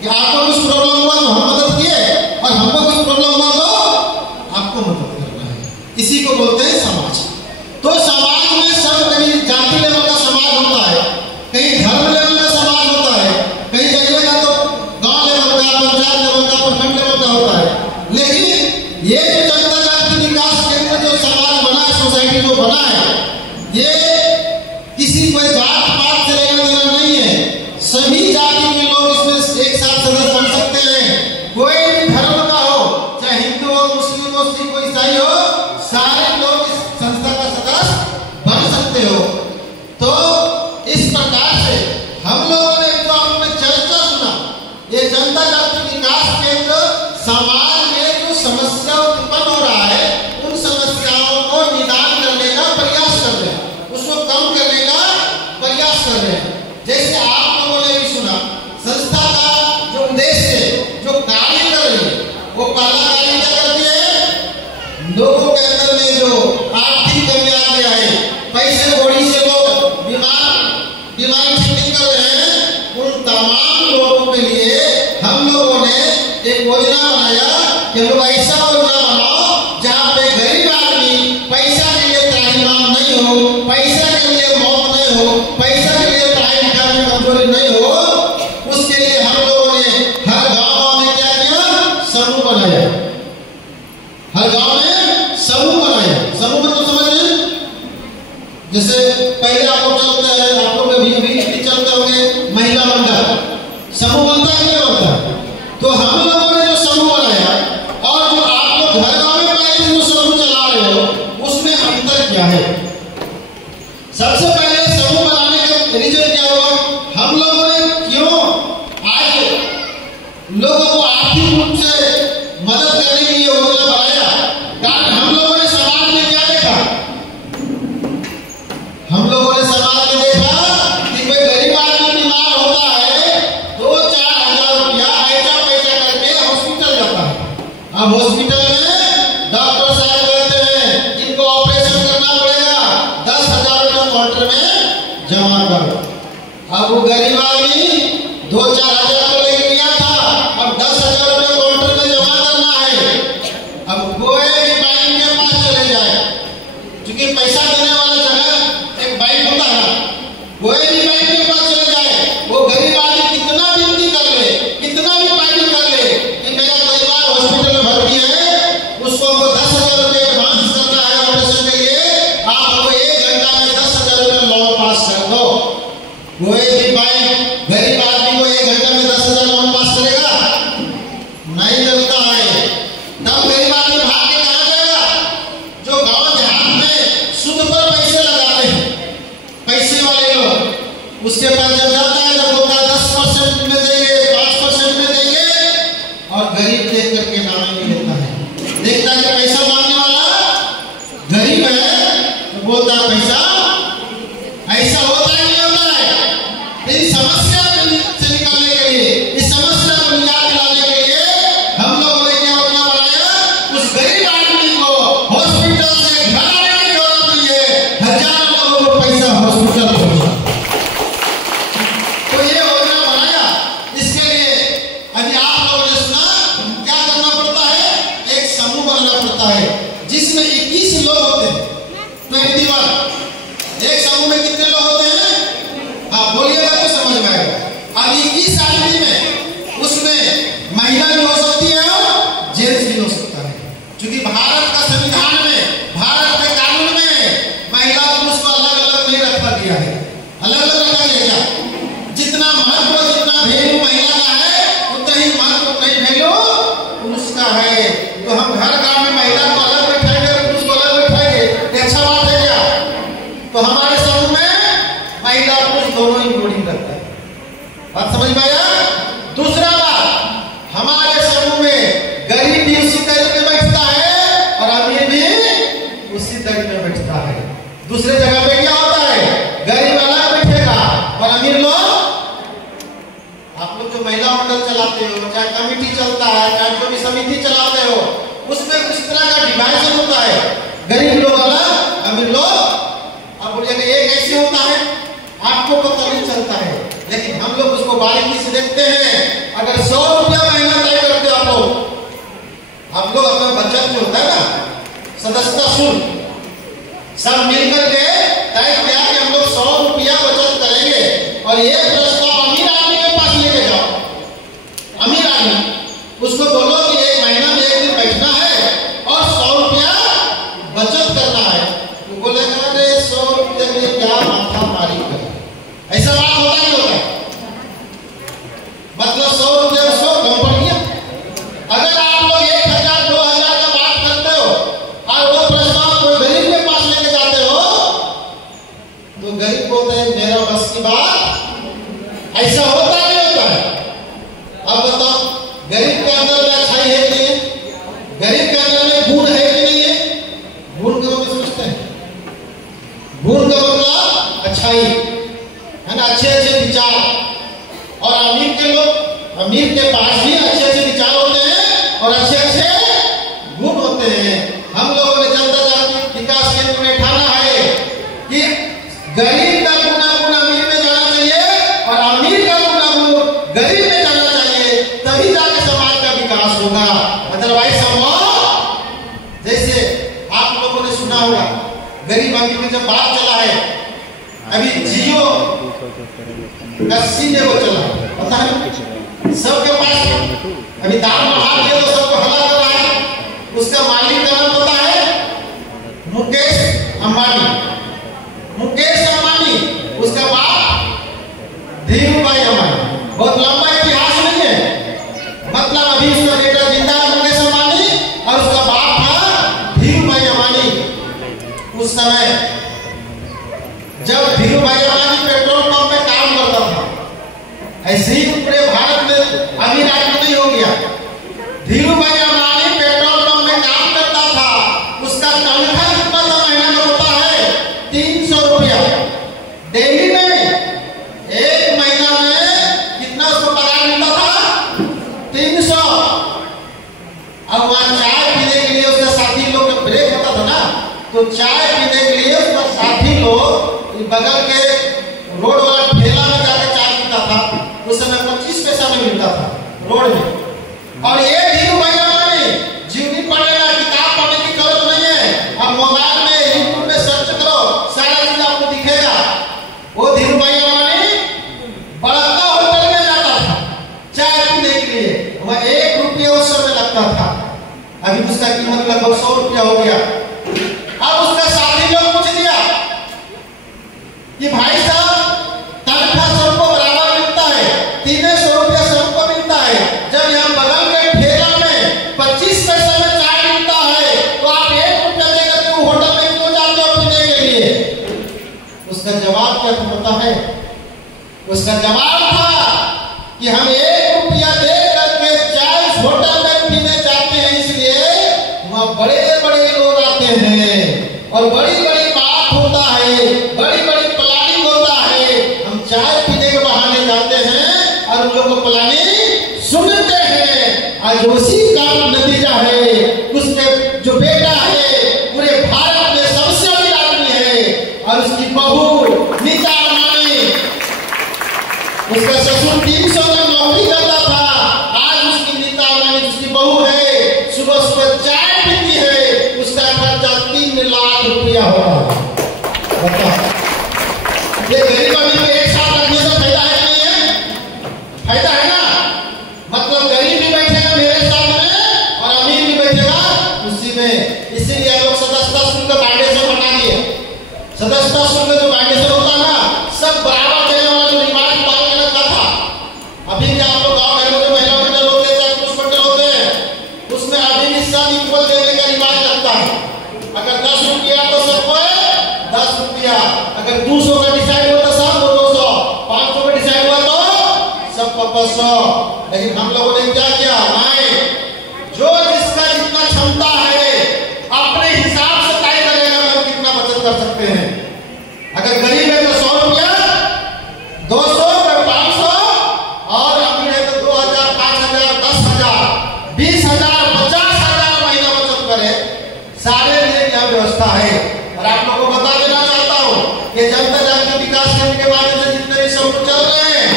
कि आपको कुछ प्रॉब्लम हुआ तो हम मदद किए और हमको कुछ प्रॉब्लम हुआ तो आपको मदद करना है, इसी को बोलते हैं समाज। तो समाज में सब कहीं जाति लेवल का समाज होता है, कहीं धर्म लेवल का समाज होता है, कहीं जगह का तो गांव लेवल का, पंचायत लेवल का, प्रखंड लेवल का होता है। लेकिन ये जो जनता जागृति विकास केंद्र जो समाज बना है, सोसाइटी जो बना है, ये किसी कोई जात पात से लेना देना नहीं है। सभी जाति के लोग इसमें एक साथ सदस्य बन सकते हैं। कोई भी धर्म का हो, चाहे हिंदू हो, मुस्लिम हो, सिख हो, ईसाई हो, सारे लोग इस संस्था का सदस्य बन सकते हो। तो इस प्रकार से हम लोगों ने जो आपने चर्चा सुना, ये जनता जागृति विकास केंद्र समाज में जो समस्या उत्पन्न हो रहा है उन समस्याओं को निदान करने का प्रयास कर रहे हैं, उसको कम करने का प्रयास कर रहे हैं। जैसे आप लोगों ने भी सुना, संस्था का जो उद्देश्य है, जो कार्य कर रही है, वो पहला कार्य क्या करती है, लोगों के अंदर में जो आर्थिक कमी आ गया है, पैसे कौड़ी से लोग बीमारी ठीक नहीं कर रहे हैं, उन तमाम लोगों के लिए हम लोगों ने एक योजना बनाया कि लोग ऐसा योजना बनाओ जहाँ पे गरीब आदमी पैसा के लिए त्राहिमाम नहीं हो, पैसा के लिए मौत नहीं हो, पैसा के लिए पढ़ाई लिखाई में कमजोरी नहीं हो। उसके लिए हम लोगों ने हर गाँव में क्या किया, समूह बनाया। हर गाँव में समूह बनाया। समूह मतलब समझ रहे हैं, जैसे पहले आप लोग चलते हैं, आप लोग भी चलते होंगे महिला मंडल, समूह बनता है क्या बनता है। तो हम लोगों ने जो समूह बनाया और जो आप गरीब आदमी 2-4 हजार तो लेके गया था, अब 10,000 रुपये काउंटर में जमा करना है। अब कोई भी बैंक के पास चले जाए, क्योंकि पैसा देने वाला जगह एक बैंक होता है, कोई भी बैंक के पास चले जाए, वो गरीब आदमी कितना विनती कर ले, कितना भी फाइल कर ले कि मेरा परिवार हॉस्पिटल में भर्ती है, उसको 10,000 रुपये एडवांस करना है ऑपरेशन के लिए, आप हमको 1 घंटा में 10,000 रुपये लोन पास कर दो। कोई भी बैंक गरीब आदमी को 1 घंटा में 10,000 लोन पास करेगा? नहीं करता है। तब गरीब आदमी भाग के कहाँ जाएगा? जो गांव देहात में सूद पर पैसे लगाते हैं, पैसे वाले लोग, उसके पास जब जाता है तो बोलता है 10% में देंगे, 5% में देंगे, और गरीब देख करके नाम नहीं लेता है। देखता है कि पैसा मांगने वाला गरीब है तो बोलता है पैसा, ऐसा होता ही नहीं होता है। इस समस्या से निकलने के लिए, इस समस्या को निजात दिलाने के लिए हम लोगों ने क्या अपना बनाया? उस गरीब आदमी को हॉस्पिटल से घर आने की जरूरत नहीं है, हजारों लोगों को पैसा हॉस्पिटल पहुंचा। तो ये योजना बनाया। इसके लिए अभी आप लोगों ने सुना क्या करना पड़ता है? एक समूह बनाना पड़ता है जिसमें 21 लोग होते हैं। 21 एक समूह में कितने लोग होते हैं? हाँ बोलिएगा तो समझ में आएगा। अब 21 आदमी में उसमें महिला भी हो सकती है और जेंट्स भी हो सकता है, क्योंकि भारत का संविधान में, भारत के कानून में महिला पुरुष को अलग अलग नहीं रखा गया है। अलग अलग रखा गया क्या? जितना महत्व, जितना वैल्यू महिला का है, उतना ही महत्व नहीं वैल्यू पुरुष का है। तो हम घर गांव में महिला को अलग बैठाएंगे, पुरुष को अलग बैठाएंगे, ये अच्छा बात है क्या? तो हमारे समूह में महिला पुरुष दोनों इंक्लूडिंग रखता है। बात समझ में आया? दूसरा बात, हमारे समूह में गरीब भी उसी दर पे बैठता है और अमीर भी उसी दर पे बैठता है। दूसरे जगह पे क्या होता है? गरीब अलग बैठेगा और अमीर लोग, आप लोग जो महिला मंडल चलाते हो, चाहे कमेटी चलता है, चाहे जो भी समिति चलाते हो, उसमें कुछ तरह का डिवाइजन होता है। गरीब लोग अलग, अमीर लोग। अब बोलिएगा ये कैसे होता है? आपको पता नहीं चलता है, लेकिन हम लोग उसको बारीकी से देखते हैं। अगर 100 रुपया महीना तय करते हो आप लोग अपना बचत जो होता है ना, सदस्यता शुल्क सब मिलकर के तय किया कि हम लोग 100 रुपया बचत करेंगे, और ये प्रस्ताव अमीर आदमी के पास लेके जाओ। अमीर आदमी उसको बोलो कि 1 महीना में 1 दिन बैठना है और 100 रुपया बचत करना है। वो बोलेगा अरे 100 रुपये में क्या माथा मारी कर, ऐसा बात होता नहीं होता। मतलब 100 रुपये 100 कम पड़ गया। अगर आप लोग 1,000 2,000 का बात करते हो और वो प्रस्ताव कोई गरीब के पास लेके जाते हो, तो गरीब बोलते हैं मेरा बस की बात। ऐसा होता नहीं होता है? अब बताओ, गरीब के अंदर में अच्छाई है कि नहीं? गरीब के अंदर में गुण है कि नहीं है? गुण का मतलब समझते हैं? गुण का मतलब अच्छाई है ना, अच्छे अच्छे विचार। और अमीर के लोग, अमीर के पास भी अच्छे अच्छे विचार होते हैं और अच्छे अच्छे गुण होते हैं। हम लोगों ने जनता जाति विकास केंद्र में ठाना है कि गरीब का गुण अमीर में जाना चाहिए और अमीर का गुण गरीब में जाना चाहिए, तभी जाके समाज का विकास होगा। अदरवाइज संभव, जैसे आप लोगों ने सुना होगा गरीब अमीर में जब बात चला है, अभी जियो का सीने वो चला, पता है सबके पास अभी दाम बढ़ा दिया तो सबको हला कर रहा है। उसका मालिक का नाम पता है? मुकेश अंबानी। मुकेश अंबानी, उसका बाप धीरूभाई अंबानी। बहुत लंबा इतिहास नहीं है, मतलब अभी उसका बेटा जिंदा है मुकेश अंबानी और उसका बाप था धीरूभाई अंबानी। उस समय जब धीरूभाई अंबानी पेट्रोल पंप में काम करता था, ऐसे ही पूरे भारत में अमीर आदमी नहीं हो गया। धीरूभाई अंबानी पेट्रोल पंप में काम करता था, उसका तनख्वाह कितना था महीने में होता है? 300 रुपया डेली में। 1 महीना में कितना उसको पगार मिलता था? 300। अब वहां चाय पीने के लिए उसका साथी लोग का ब्रेक होता था ना, तो चाय पीने के लिए उसका साथी लोग बगल के रोड वाला ठेला में जाकर चाय पीता था। अभी उसका कीमत लगभग 100 रुपया हो गया। अब उसका साथी लोग पूछ दिया कि भाई साहब तनख्वाह सबको बराबर मिलता है, 300 रुपया सबको मिलता है, जब यहाँ बगल के ठेला में 25 पैसे में चाय मिलता है तो आप 1 रुपया देकर के होटल में क्यों जाते हो पीने के लिए? उसका जवाब क्या पता है? उसका जवाब था कि हम 1 रुपया दे करके चाय होटल में पीने जाते हैं, इसलिए वहाँ बड़े बड़े लोग आते हैं और बड़ी बड़ी बात होता है, बड़ी बड़ी प्लानिंग होता है। हम चाय पीने के बहाने जाते हैं और उन लोगों को प्लानिंग सुनते हैं। आज उसी का नतीजा है, उसके जो बेटा है पूरे भारत में सबसे अमीर आदमी है और उसकी बहू नीचा उसका ससुर 300 में नौकरी करता था, आज उसकी नीता अम्बानी उसकी बहू है, सुबह सुबह चाय पीती है, उसका खर्चा 3 लाख रुपया होगा। ये गरीब आदमी को एक साथ रखने से फायदा है कि नहीं है? फायदा है ना। मतलब गरीब भी बैठेगा मेरे सामने और अमीर भी बैठेगा उसी में। इसीलिए लोग सदस्यता शुल्क फाउंडेशन बना दिए। सदस्यता शुल्क जो फाउंडेशन होता है ना, सब बराबर देने वाला जो रिवाज अभी भी आप लोग गाँव में जो महिला मंडल होते हैं, पुरुष मंडल होते हैं, उसमें अभी भी सब इक्वल देने का रिवाज लगता है। अगर 10 रुपया तो सबको 10 रुपया, अगर 200 का डिसाइड हुआ तो सब 200, 500 का डिसाइड हुआ तो सब 500। लेकिन हम लोगों ने क्या किया? जो जिसका जितना क्षमता है अपने हिसाब से तय करेगा हम कितना बचत कर सकते हैं। अगर गरीब है तो 100 रुपया, 200, 500 और अमीर है तो 2000, 5000, 10,000, 20,000, 50,000 महीना बचत करे। सारे लिए यह व्यवस्था है। और आप लोगों को बता देना चाहता हूँ कि जनता जागृति विकास केंद्र के माध्यम से जितने भी समूह चल रहे हैं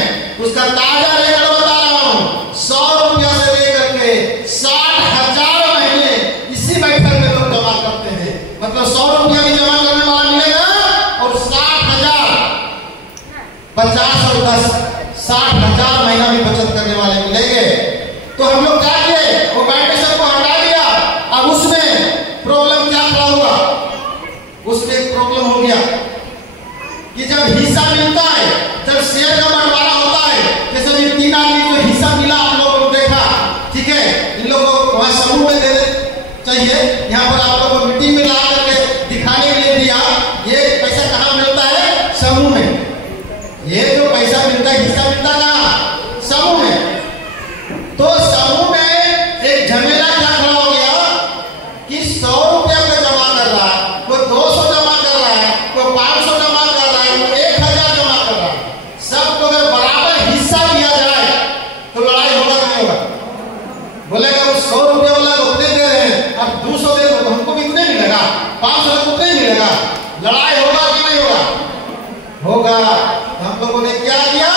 उसका ताजा रेट बता रहा हूँ। 100 रुपया से लेकर के 60,000 महीने इसी बैठक में लोग जमा करते हैं। मतलब 100 रुपया भी जमा करने वाला मिलेगा और 60,000, 50 और 10, 60,000 महीना भी बचत करने वाले मिलेंगे। तो हम लोग क्या किए? वो फाउंडेशन को हटा दिया। अब उसमें प्रॉब्लम क्या खड़ा हुआ? उसमें एक प्रॉब्लम हो गया कि जब हिस्सा मिलता है, जब शेयर का बंटवारा होता है, जैसे ये 3 आदमी को हिस्सा मिला, आप लोगों को देखा, ठीक है, इन लोगों को वहां समूह में देने चाहिए। यहाँ पर आप लोगों को मीटिंग में ला करके दिखाने के लिए दिया ये पैसा कहाँ मिलता है? समूह में। ये जो पैसा मिलता है, हिस्सा मिलता कहाँ? समूह में। तो समूह में एक झमेला क्या खड़ा हो गया कि 100 रुपया का जमा कर रहा है, कोई 200 जमा कर रहा है, कोई 500 जमा कर रहा है, कोई 1000 जमा कर रहा है। सबको अगर बराबर हिस्सा दिया जाए तो लड़ाई होगा नहीं होगा? बोलेगा वो 100 रुपया वाला उतने दे रहे हैं, अब 200 दे दो तो हमको भी उतने मिलेगा, 500 को उतने मिलेगा। लड़ाई होगा कि नहीं होगा? होगा। हम लोगों ने क्या किया?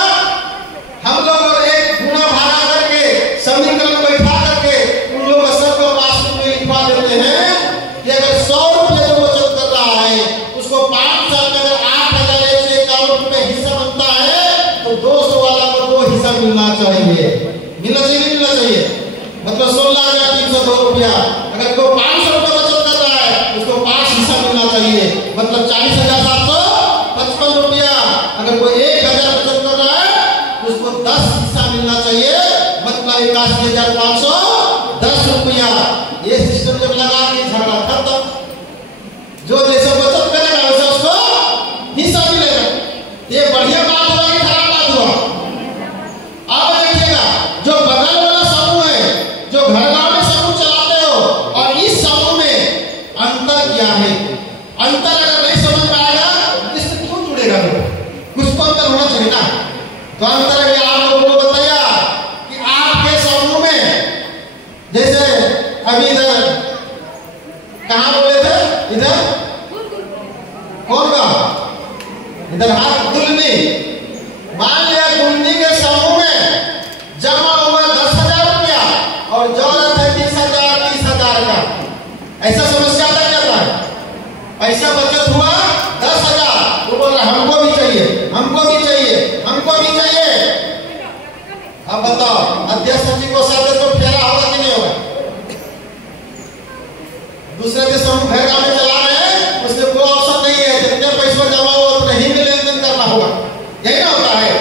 हम लोगों ने एक गुना भागा करके समीकरण बैठा करके उन लोगों को सबको पासबुक में लिखवा देते हैं कि अगर 100 रुपये जो बचत कर रहा है उसको 5 साल में अगर 8,151 रुपये हिस्सा बनता है तो 200 वाला को 2 हिस्सा मिलना चाहिए। मिलना चाहिए नहीं मिलना चाहिए? मतलब 16,302 रुपया। अगर कोई 500 रुपये बचत कर रहा है उसको 5 हिस्सा मिलना चाहिए, मतलब 40,755 रुपया। अगर कोई 1,000 बचत कर रहा है उसको 10 हिस्सा मिलना चाहिए, मतलब 81,510 रुपया। ये सिस्टम जब लगा के झगड़ा खत्म। जो जैसे बचत करेगा वैसे उसको हिस्सा मिलेगा। ये बढ़िया बात हुआ कि खराब बात हुआ? अब देखिएगा, जो बगल वाला समूह है, जो घर गांव में समूह चलाते हो और इस समूह में अंतर क्या है? अंतर अगर नहीं समझ में आएगा इससे क्यों जुड़ेगा लोग? कुछ तो अंतर होना चाहिए ना। तो अंतर है आप लोगों को बताया कि आपके समूह में जैसे अभी इधर कहाँ बोले थे? इधर कौन का? इधर हाथ दुलनी। मान लिया दुलनी के समूह में जमा हुआ 10,000 रुपया और जरूरत है 20,000, 30,000 का। ऐसा समस्या आता क्या है? ऐसा बचत हुआ 10,000, वो बोल रहा हमको भी चाहिए, हमको भी चाहिए, हमको भी चाहिए। अब बताओ अध्यक्ष जी को साथ तो फेरा होगा कि नहीं होगा? जो समूह घर गाँव में चला रहे हैं उसमें कोई ऑप्शन नहीं है, जितने पैसे जमा हो उतने ही में लेन देन करना होगा, यही ना होता है।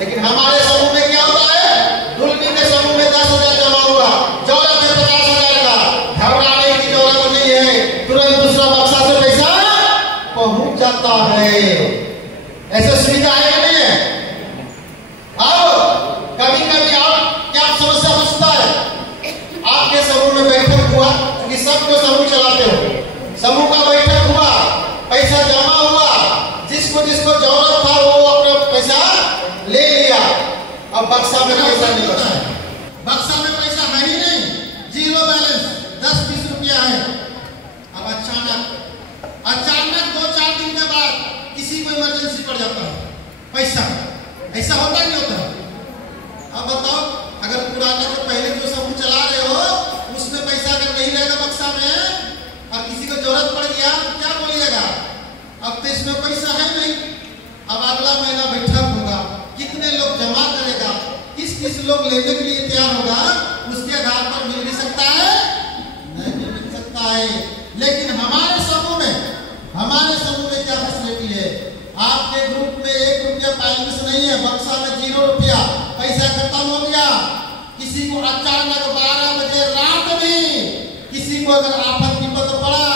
लेकिन हमारे समूह में क्या होता है, दुल्हनी के समूह में 10,000 जमा हुआ, जौहरा में 50,000 का, घबराने की जरूरत नहीं है, तुरंत दूसरा बक्सा से पैसा पहुंच जाता है। ऐसे सुविधा है कि नहीं है? अब कभी कभी आप क्या समस्या बचता है, आपके समूह में बैठक हुआ, क्योंकि सबको समूह चलाते हो, समूह का बैठक हुआ, पैसा जमा हुआ, जिसको जिसको जरूरत था वो अपना पैसा ले लिया, अब बक्सा में पैसा नहीं बचा है, बक्सा में पैसा है ही नहीं, जीरो बैलेंस, 10-20 रुपया है। अब अचानक 2-4 दिन के बाद किसी को इमरजेंसी पड़ जाता है, पैसा, ऐसा होता नहीं होता? अब बताओ, अगर पुराना जो पहले जो समूह चला रहे हो उसमें पैसा अगर नहीं रहेगा बक्सा में और किसी को जरूरत पड़ गया तो क्या बोलिएगा? अब तो इसमें पैसा है नहीं, अब अगला महीना बैठक होगा, कितने लोग जमा करेगा, किस लोग लेने के लिए तैयार होगा, उसके आधार पर मिल भी सकता है, नहीं मिल सकता है। लेकिन हमारे समूह में क्या फैसिलिटी है? आपके ग्रुप में 1 रुपया बैलेंस नहीं है, बक्सा में 0 रुपया, पैसा खत्म हो गया, किसी को अचानक 12 बजे रात में किसी को अगर आफत विपत पड़ा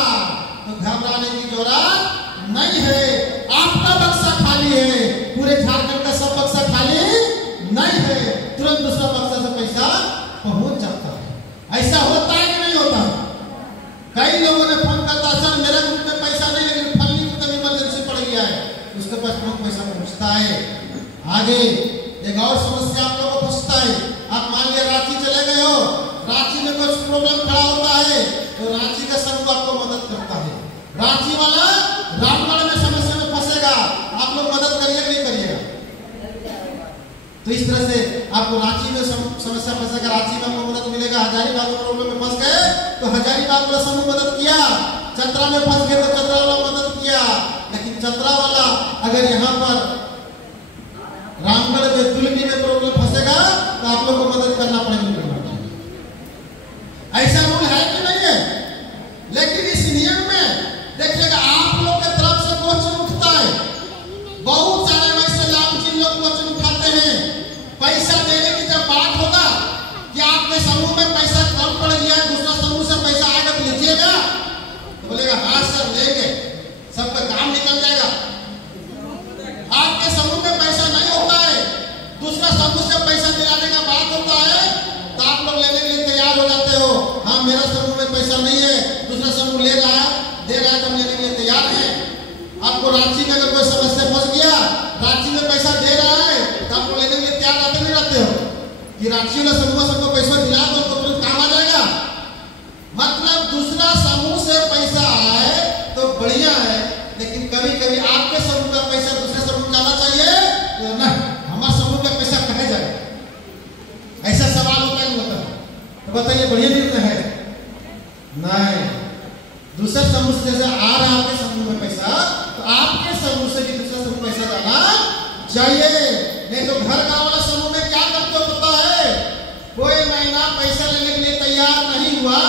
तो घबराने की जरूरत नहीं है, आपका बक्सा खाली है, पूरे झारखंड का सब बक्सा खाली नहीं है, तुरंत दूसरा बक्सा से पैसा पहुंच जाता है। ऐसा होता है कि नहीं होता? कई लोगों ने फोन करता, सर मेरे ग्रुप में पैसा नहीं, लेकिन फलनी को तब इमरजेंसी पड़ गया है, उसके पास तुरंत पैसा पहुंचता है। आगे एक और समस्या आप लोगों को पूछता है, आप मान लिया रांची चले गए हो, रांची में कुछ प्रॉब्लम खड़ा होता है तो रांची का समूह आपको मदद करता है, रांची वाला रामगढ़ में समस्या में फंसेगा, आप लोग मदद करिएगा नहीं करिएगा? तो इस तरह से आपको रांची में समस्या फंसेगा, रांची में आपको मदद मिलेगा। हजारीबाग में प्रॉब्लम में फंस गए तो हजारीबाग वाला समूह मदद किया, चतरा में फंस गए तो चतरा वाला मदद किया। लेकिन चतरा वाला अगर यहाँ पर रामगढ़ में दुल्हनी में प्रॉब्लम फंसेगा तो आप लोग को मदद करना पड़ेगा। ऐसा रूल है कि नहीं है? लेकिन इस नियम में देखिएगा आप लोग के तरफ से क्वेश्चन उठता है, बहुत सारे वैसे लालची लोग क्वेश्चन उठाते हैं, पैसा देने की जब बात होगा कि आपके समूह में पैसा कम पड़ गया है, दूसरा समूह से पैसा आएगा तो लीजिएगा, तो बोलेगा हाँ सर लेंगे, सबका काम निकल जाएगा। आपके समूह में पैसा नहीं होता है, दूसरा समूह से पैसा दिलाने का बात होता है तो आप लोग लेने के लिए तैयार हो जाते हो, हाँ मेरा समूह में पैसा नहीं है, दूसरा समूह ले रहा है, दे रहा है तो हम लेने के लिए तैयार हैं। आपको रांची में अगर कोई समस्या फंस गया, रांची में पैसा दे रहा है तो आपको लेने के लिए तैयार रहते नहीं रहते हो कि रांची वाला समूह सबको पैसा दिला दो तो तुरंत काम आ जाएगा? मतलब दूसरा समूह से पैसा आए तो बढ़िया है, लेकिन कभी कभी आपके समूह का पैसा दूसरे समूह जाना चाहिए तो नहीं, हमारे समूह का पैसा कहाँ जाए? ऐसा सवाल होता नहीं होता? तो बताइए बढ़िया निर्णय है? नहीं, दूसरे समूह से जैसे आ रहा है आपके समूह में पैसा तो आपके समूह से भी दूसरा समूह पैसा जाना चाहिए। नहीं तो घर गाँव वाला समूह में क्या करते हो पता है? कोई महीना पैसा लेने के लिए तैयार नहीं हुआ,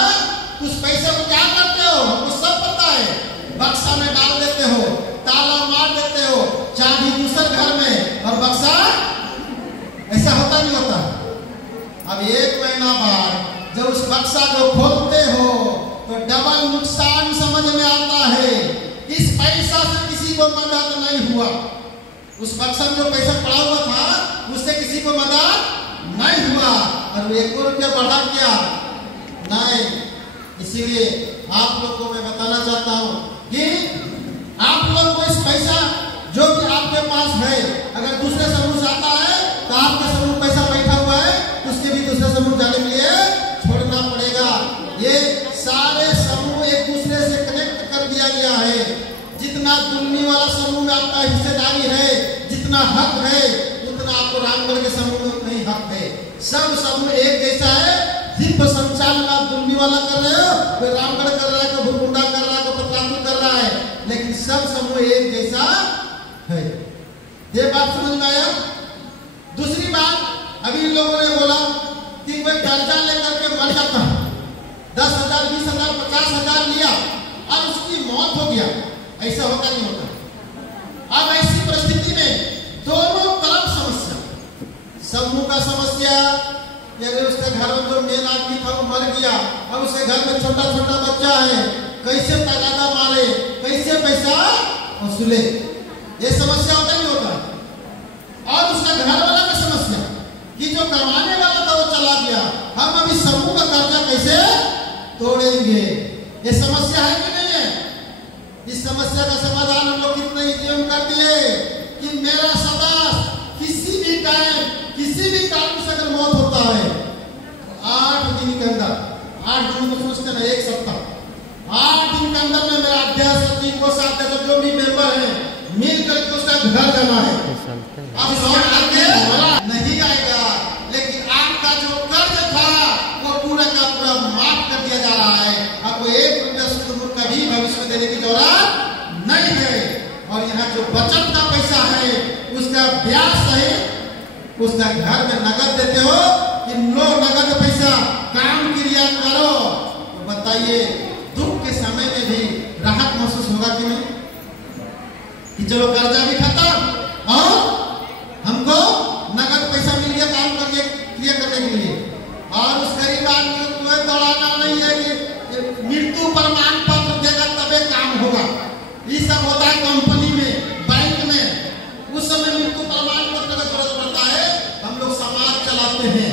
उस पैसे को क्या करते हो हमको सब पता है, बक्सा में डाल देते हो, ताला मार देते हो, चाबी दूसरे घर में और बक्सा, ऐसा होता नहीं होता? अब 1 महीना बाद जब उस बक्सा को खोलते हो तो डबल नुकसान समझ में आता है। इस पैसा से किसी को मदद नहीं हुआ, उस बक्सा में जो पैसा पड़ा हुआ था उससे किसी को मदद नहीं हुआ और 1 रुपया बढ़ा क्या? नहीं। इसीलिए आप लोग को मैं बताना चाहता हूं कि आप लोग को इस पैसा जो कि आपके पास है, अगर दूसरे समूह से आता है तो आपका समूह पैसा बैठा हुआ है, उसके भी दूसरे समूह जाने के लिए छोड़ना पड़ेगा। ये सारे समूह एक दूसरे से कनेक्ट कर दिया गया है। जितना दुल्हनी वाला समूह में आपका हिस्सेदारी है, जितना हक है, उतना आपको रामगढ़ के समूह में नहीं हक है। सब समूह एक जैसा है, सिर्फ संचालन आप दुल्हनी वाला कर रहे हो, कोई रामगढ़ कर रहा है, कोई भुरकुंडा कर रहा है, कोई पतरातू कर रहा है, लेकिन सब समूह एक जैसा है। ये बात समझ में आया? दूसरी बात, अभी लोगों ने बोला कि कोई कर्जा लेकर के मर जाता है, 10,000, 20,000, 50,000 लिया, और उसकी मौत हो गया, ऐसा होता नहीं होता। अब ऐसी परिस्थिति में दोनों तरफ समस्या, समूह का समस्या, यदि उसके घर में जो मेन आदमी था वो मर गया, अब उसके घर में छोटा छोटा बच्चा है, कैसे तगादा मारे, कैसे पैसा वसूले, ये समस्या होता नहीं होता। और उसका घर वाला की समस्या कि जो कमाने वाला था वो चला गया, हम अभी समूह का कर्जा कैसे तोड़ेंगे, ये समस्या है कि नहीं है। इस समस्या का समाधान हम लोग कितने नियम कर दिए कि मेरा सदस्य किसी भी टाइम किसी भी कारण से अगर मौत होता है तो 8 दिन के अंदर, 8 दिन को सोचते ना, एक सप्ताह, 8 दिन के अंदर में मेरा अध्यक्ष सचिव को साथ जो भी मेंबर है मिल करके उसका घर जमा है। अब लौट आके नहीं आएगा, लेकिन आपका जो कर्ज था वो पूरा का पूरा माफ कर दिया जा रहा है। आपको 1 रुपया शुद्ध कभी भविष्य में देने की जरूरत नहीं है। और यहाँ जो बचत का पैसा है उसका ब्याज सहित उसका घर में नगद देते हो कि लो नगद पैसा काम क्रिया करो, तो बताइए दुख के समय में भी राहत महसूस होगा कि नहीं, कि चलो कर्जा भी खत्म और हमको नगद पैसा मिल गया काम करके क्रिया करने के लिए। और उस गरीब आदमी को दौड़ाना नहीं है कि मृत्यु प्रमाण पत्र देगा तबे काम होगा, ये सब होता है कंपनी में, बैंक में, उस समय मृत्यु प्रमाण पत्र का जरूरत पड़ता है। हम लोग समाज चलाते हैं।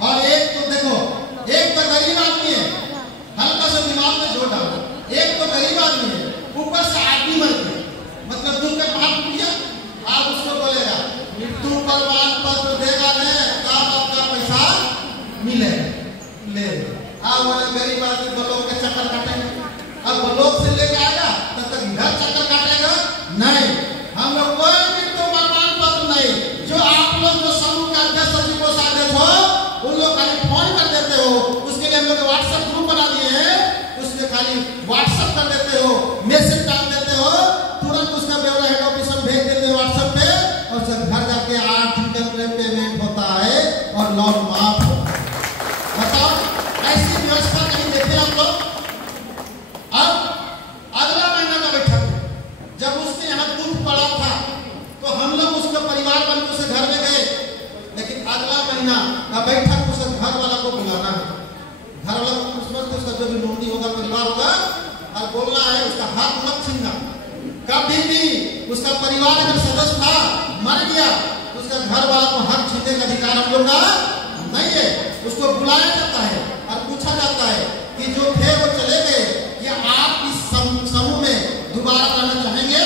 और एक तो देखो, एक तो गरीब आदमी है, हल्का सा दिमाग में जोड़ डालो, एक तो गरीब आदमी है, ऊपर से आदमी मर गया, मतलब दुख के भाग किया, आप उसको बोलेगा मृत्यु प्रमाण पत्र देगा नहीं तब आपका पैसा मिलेगा, ले आप वाले गरीब आदमी ब्लॉक के चक्कर काटेंगे। अब ब्लॉक से लेके आएगा तब तक इधर चक्कर काटेगा नहीं। हम लोग कोई मृत्यु प्रमाण पत्र नहीं, जो आप लोग जो समूह के अध्यक्ष सचिव को साथ हो उन लोग खाली फोन कर देते हो, उसके लिए हम लोग व्हाट्सएप ग्रुप बना दिए हैं, उसमें खाली व्हाट्सएप कर देते हो, मैसेज डाल देते हो, तुरंत उसका ब्यौरा हेड ऑफिस में भेज देते हो व्हाट्सएप पे, और सब घर जाके 8 दिन का पेमेंट होता है और लोन माफ होता है। बताओ ऐसी व्यवस्था कहीं देखे आप लोग। अब अगला महीना का बैठक जब उसके यहाँ दुख पड़ा था तो हम लोग उसका परिवार बन के उसे घर में गए, लेकिन अगला महीना का बैठक उसे घर वाला को बुलाना है, घर वाला को उसका जो भी नोनी होगा परिवार होगा और बोलना है उसका हाथ मत छीनना। कभी भी उसका परिवार अगर सदस्य था मर गया तो उसका घर वाला को हक छीनने का अधिकार हम लोग का नहीं है। उसको बुलाया जाता है और पूछा जाता है कि जो थे वो चले गए, क्या आप इस समूह में दोबारा करना चाहेंगे।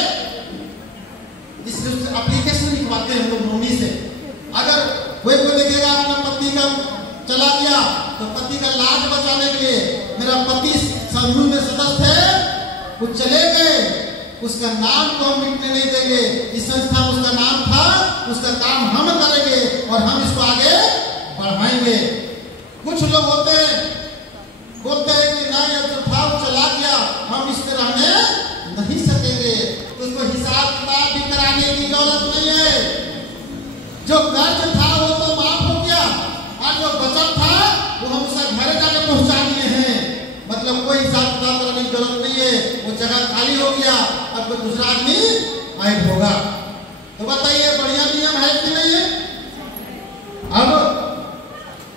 इसलिए एप्लीकेशन लिखवाते हैं हम लोग नोनी से। अगर कोई देखेगा अपना पति का चला गया तो पति का लाज बचाने के लिए मेरा पति समूह में सदस्य थे, वो चले गए, उसका नाम को हम मिटने नहीं देंगे, इस संस्था में उसका नाम था, उसका काम हम करेंगे और हम इसको आगे बढ़ाएंगे। कुछ लोग होते हैं बोलते हैं कि नहीं अब जो था वो चला गया, हम इसमें रहने नहीं सकेंगे, तो उसको हिसाब किताब भी कराने की जरूरत नहीं है। जो कर्ज था वो तो माफ हो गया और जो बचत था वो हम उसका घर जाकर पहुंचा दिए हैं, मतलब कोई हिसाब किताब कराने की जरूरत नहीं है, वो जगह खाली हो गया, अब कोई दूसरा आदमी ऐड होगा। तो बताइए बढ़िया नियम है कि नहीं है। अब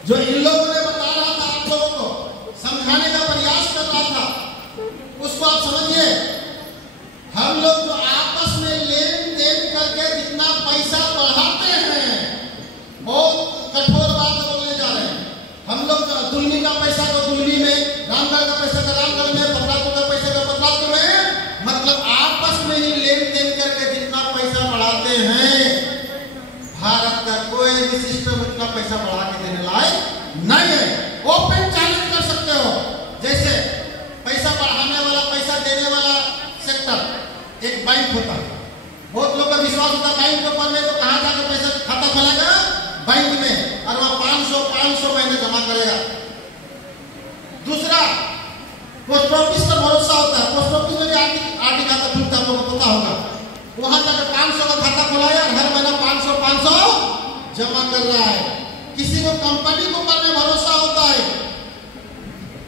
जो इन लोगों ने बता रहा था आप लोगों को समझाने का प्रयास कर रहा था, उसको आप समझिए। हम लोग जो आपस में लेन देन करके जितना पैसा बढ़ाते हैं बहुत कठोर बात बोलने जा रहे हैं। हम लोग दुल्हनी का पैसा को दुल्हनी में, रामगढ़ का पैसा का रामगढ़ में, पतरातुल का पैसा का पतरातुल में, मतलब आपस में ही लेन देन करके जितना पैसा बढ़ाते हैं, भारत का कोई भी सिस्टम इतना पैसा बढ़ा के देने लायक नहीं है। ओपन चैलेंज कर सकते हो, जैसे पैसा बढ़ाने वाला पैसा देने वाला सेक्टर एक बैंक होता है, बहुत लोग का विश्वास होता है बैंक के ऊपर में, तो कहां जाकर पैसा खाता खोलेगा बैंक में और वहां 500 महीने जमा करेगा। दूसरा पोस्ट ऑफिस पर भरोसा होता है, पोस्ट ऑफिस में भी आर्थिक खाता खुलता है, आपको पता होगा, वहां जाकर 500 का खाता खुलाया, हर महीना 500 जमा कर रहा है। किसी को कंपनी के ऊपर में भरोसा होता है,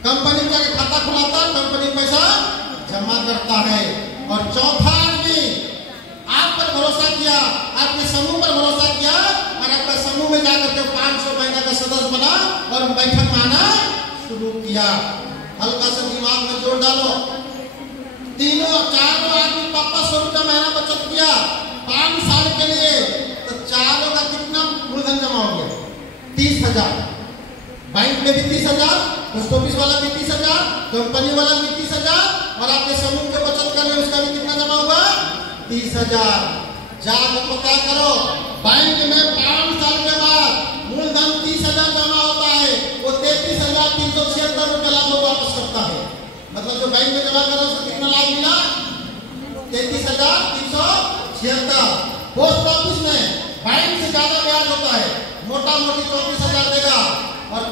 कंपनी जाके खाता खुलाता है, कंपनी पैसा जमा होता है। और चौथा आदमी आप पर भरोसा किया, आपके समूह पर भरोसा किया और आपका समूह में जाकर के 500 महीना का सदस्य बना और बैठक में आना शुरू किया। हल्का सा दिमाग में जोड़ डालो, तीनों चारों आदमी 500 रुपया महीना बचत किया 5 साल के लिए, तो चारों का कितना मूलधन जमा हो गया? 30,000। बैंक में भी 30,000, पोस्ट ऑफिस वाला भी 30,000, कंपनी वाला भी 30,000 और आपके समूह के बचत कर रहे उसका भी कितना जमा होगा? 30,000। जाकर पता करो, बैंक में 5 साल के बाद मूलधन 30,000 जमा होता है, वो 33,376 रुपये लाभ वापस करता है। मतलब जो बैंक में जमा करो उसको कितना लाभ मिला? 33,376। पोस्ट ऑफिस में बैंक से ज्यादा ब्याज होता है, मोटा मोटी 34,000 देगा। और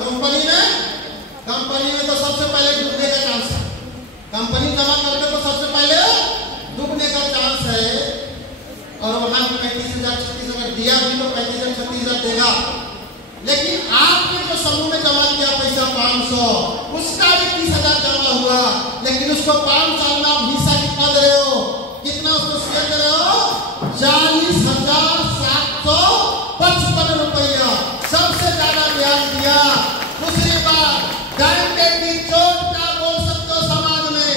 कंपनी में तो सबसे पहले डूबने का चांस है। कंपनी जमा करके तो सबसे पहले डूबने का चांस है। और वहां 35,000-36,000 दिया भी तो 35,000-36,000 देगा। लेकिन आपने जो समूह में जमा किया पैसा 500, उसका भी 30,000 जमा हुआ, लेकिन उसको 5 साल में आप हिस्सा कितना दे रहे हो? कितना उसको शेयर दे रहे हो? 40,755 रुपया, सबसे ज्यादा ब्याज दिया। दूसरी बात, गारंटी की चोट क्या बोल सकते हो समाज में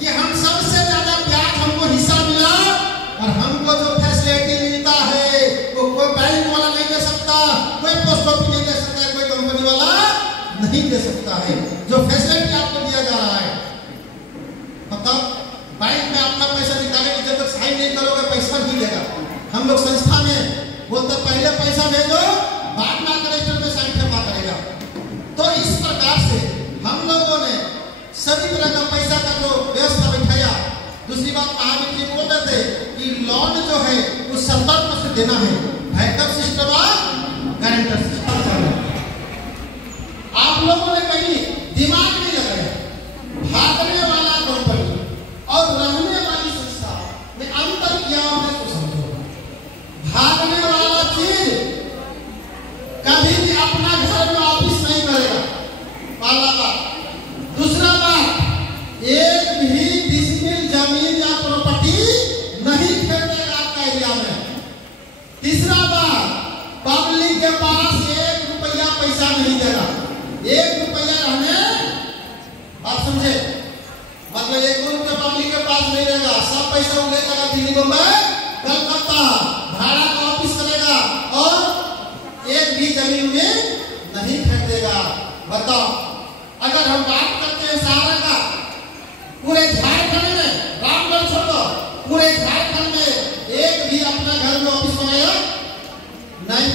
कि हम सबसे ज्यादा ब्याज हमको हिस्सा मिला और हमको जो फैसिलिटी मिलता है वो कोई बैंक वाला नहीं दे सकता, कोई पोस्ट ऑफिस नहीं दे सकता, कोई कंपनी वाला नहीं दे सकता है। जो फैसिलिटी आपको दिया जा रहा है, मतलब बैंक में अपना पैसा निकालने की जब तक साइन नहीं करोगे पैसा नहीं देगा। हम लोग संस्था में बोलते पहले पैसा भेजो, बाद में रजिस्टर में साइन करवा करेगा। तो इस प्रकार से हम लोगों ने सभी तरह का पैसा का जो व्यवस्था बैठाया। दूसरी बात कहा भी बोलते थे कि लोन जो है वो 70% देना है, बैकअप सिस्टम और गारंटर सिस्टम। आप लोगों ने कहीं दिमाग नहीं लगाया। भागने वाला कंपनी और रहने वाली संस्था में अंतर किया है तो समझो। भागने वाला चीज कभी भी अपना घर में ऑफिस नहीं करेगा, पहला बात। दूसरा बात, एक भी डिसमिल जमीन या प्रॉपर्टी नहीं खरीदेगा आपका एरिया में। तीसरा बात, पब्लिक के पास 1 रुपया पैसा नहीं देगा। 1 रुपया रहने, आप समझे, मतलब 1 रुपया पब्लिक के पास नहीं रहेगा। सब पैसा वो ले जाएगा दिल्ली, मुंबई, कलकत्ता, भाड़ा का ऑफिस करेगा और एक भी जमीन में नहीं खरीदेगा। बताओ, अगर हम बात करते हैं सहारा का, पूरे झारखंड में, रामगढ़ छोड़ो, पूरे झारखंड में एक भी अपना घर में ऑफिस बनाया नहीं।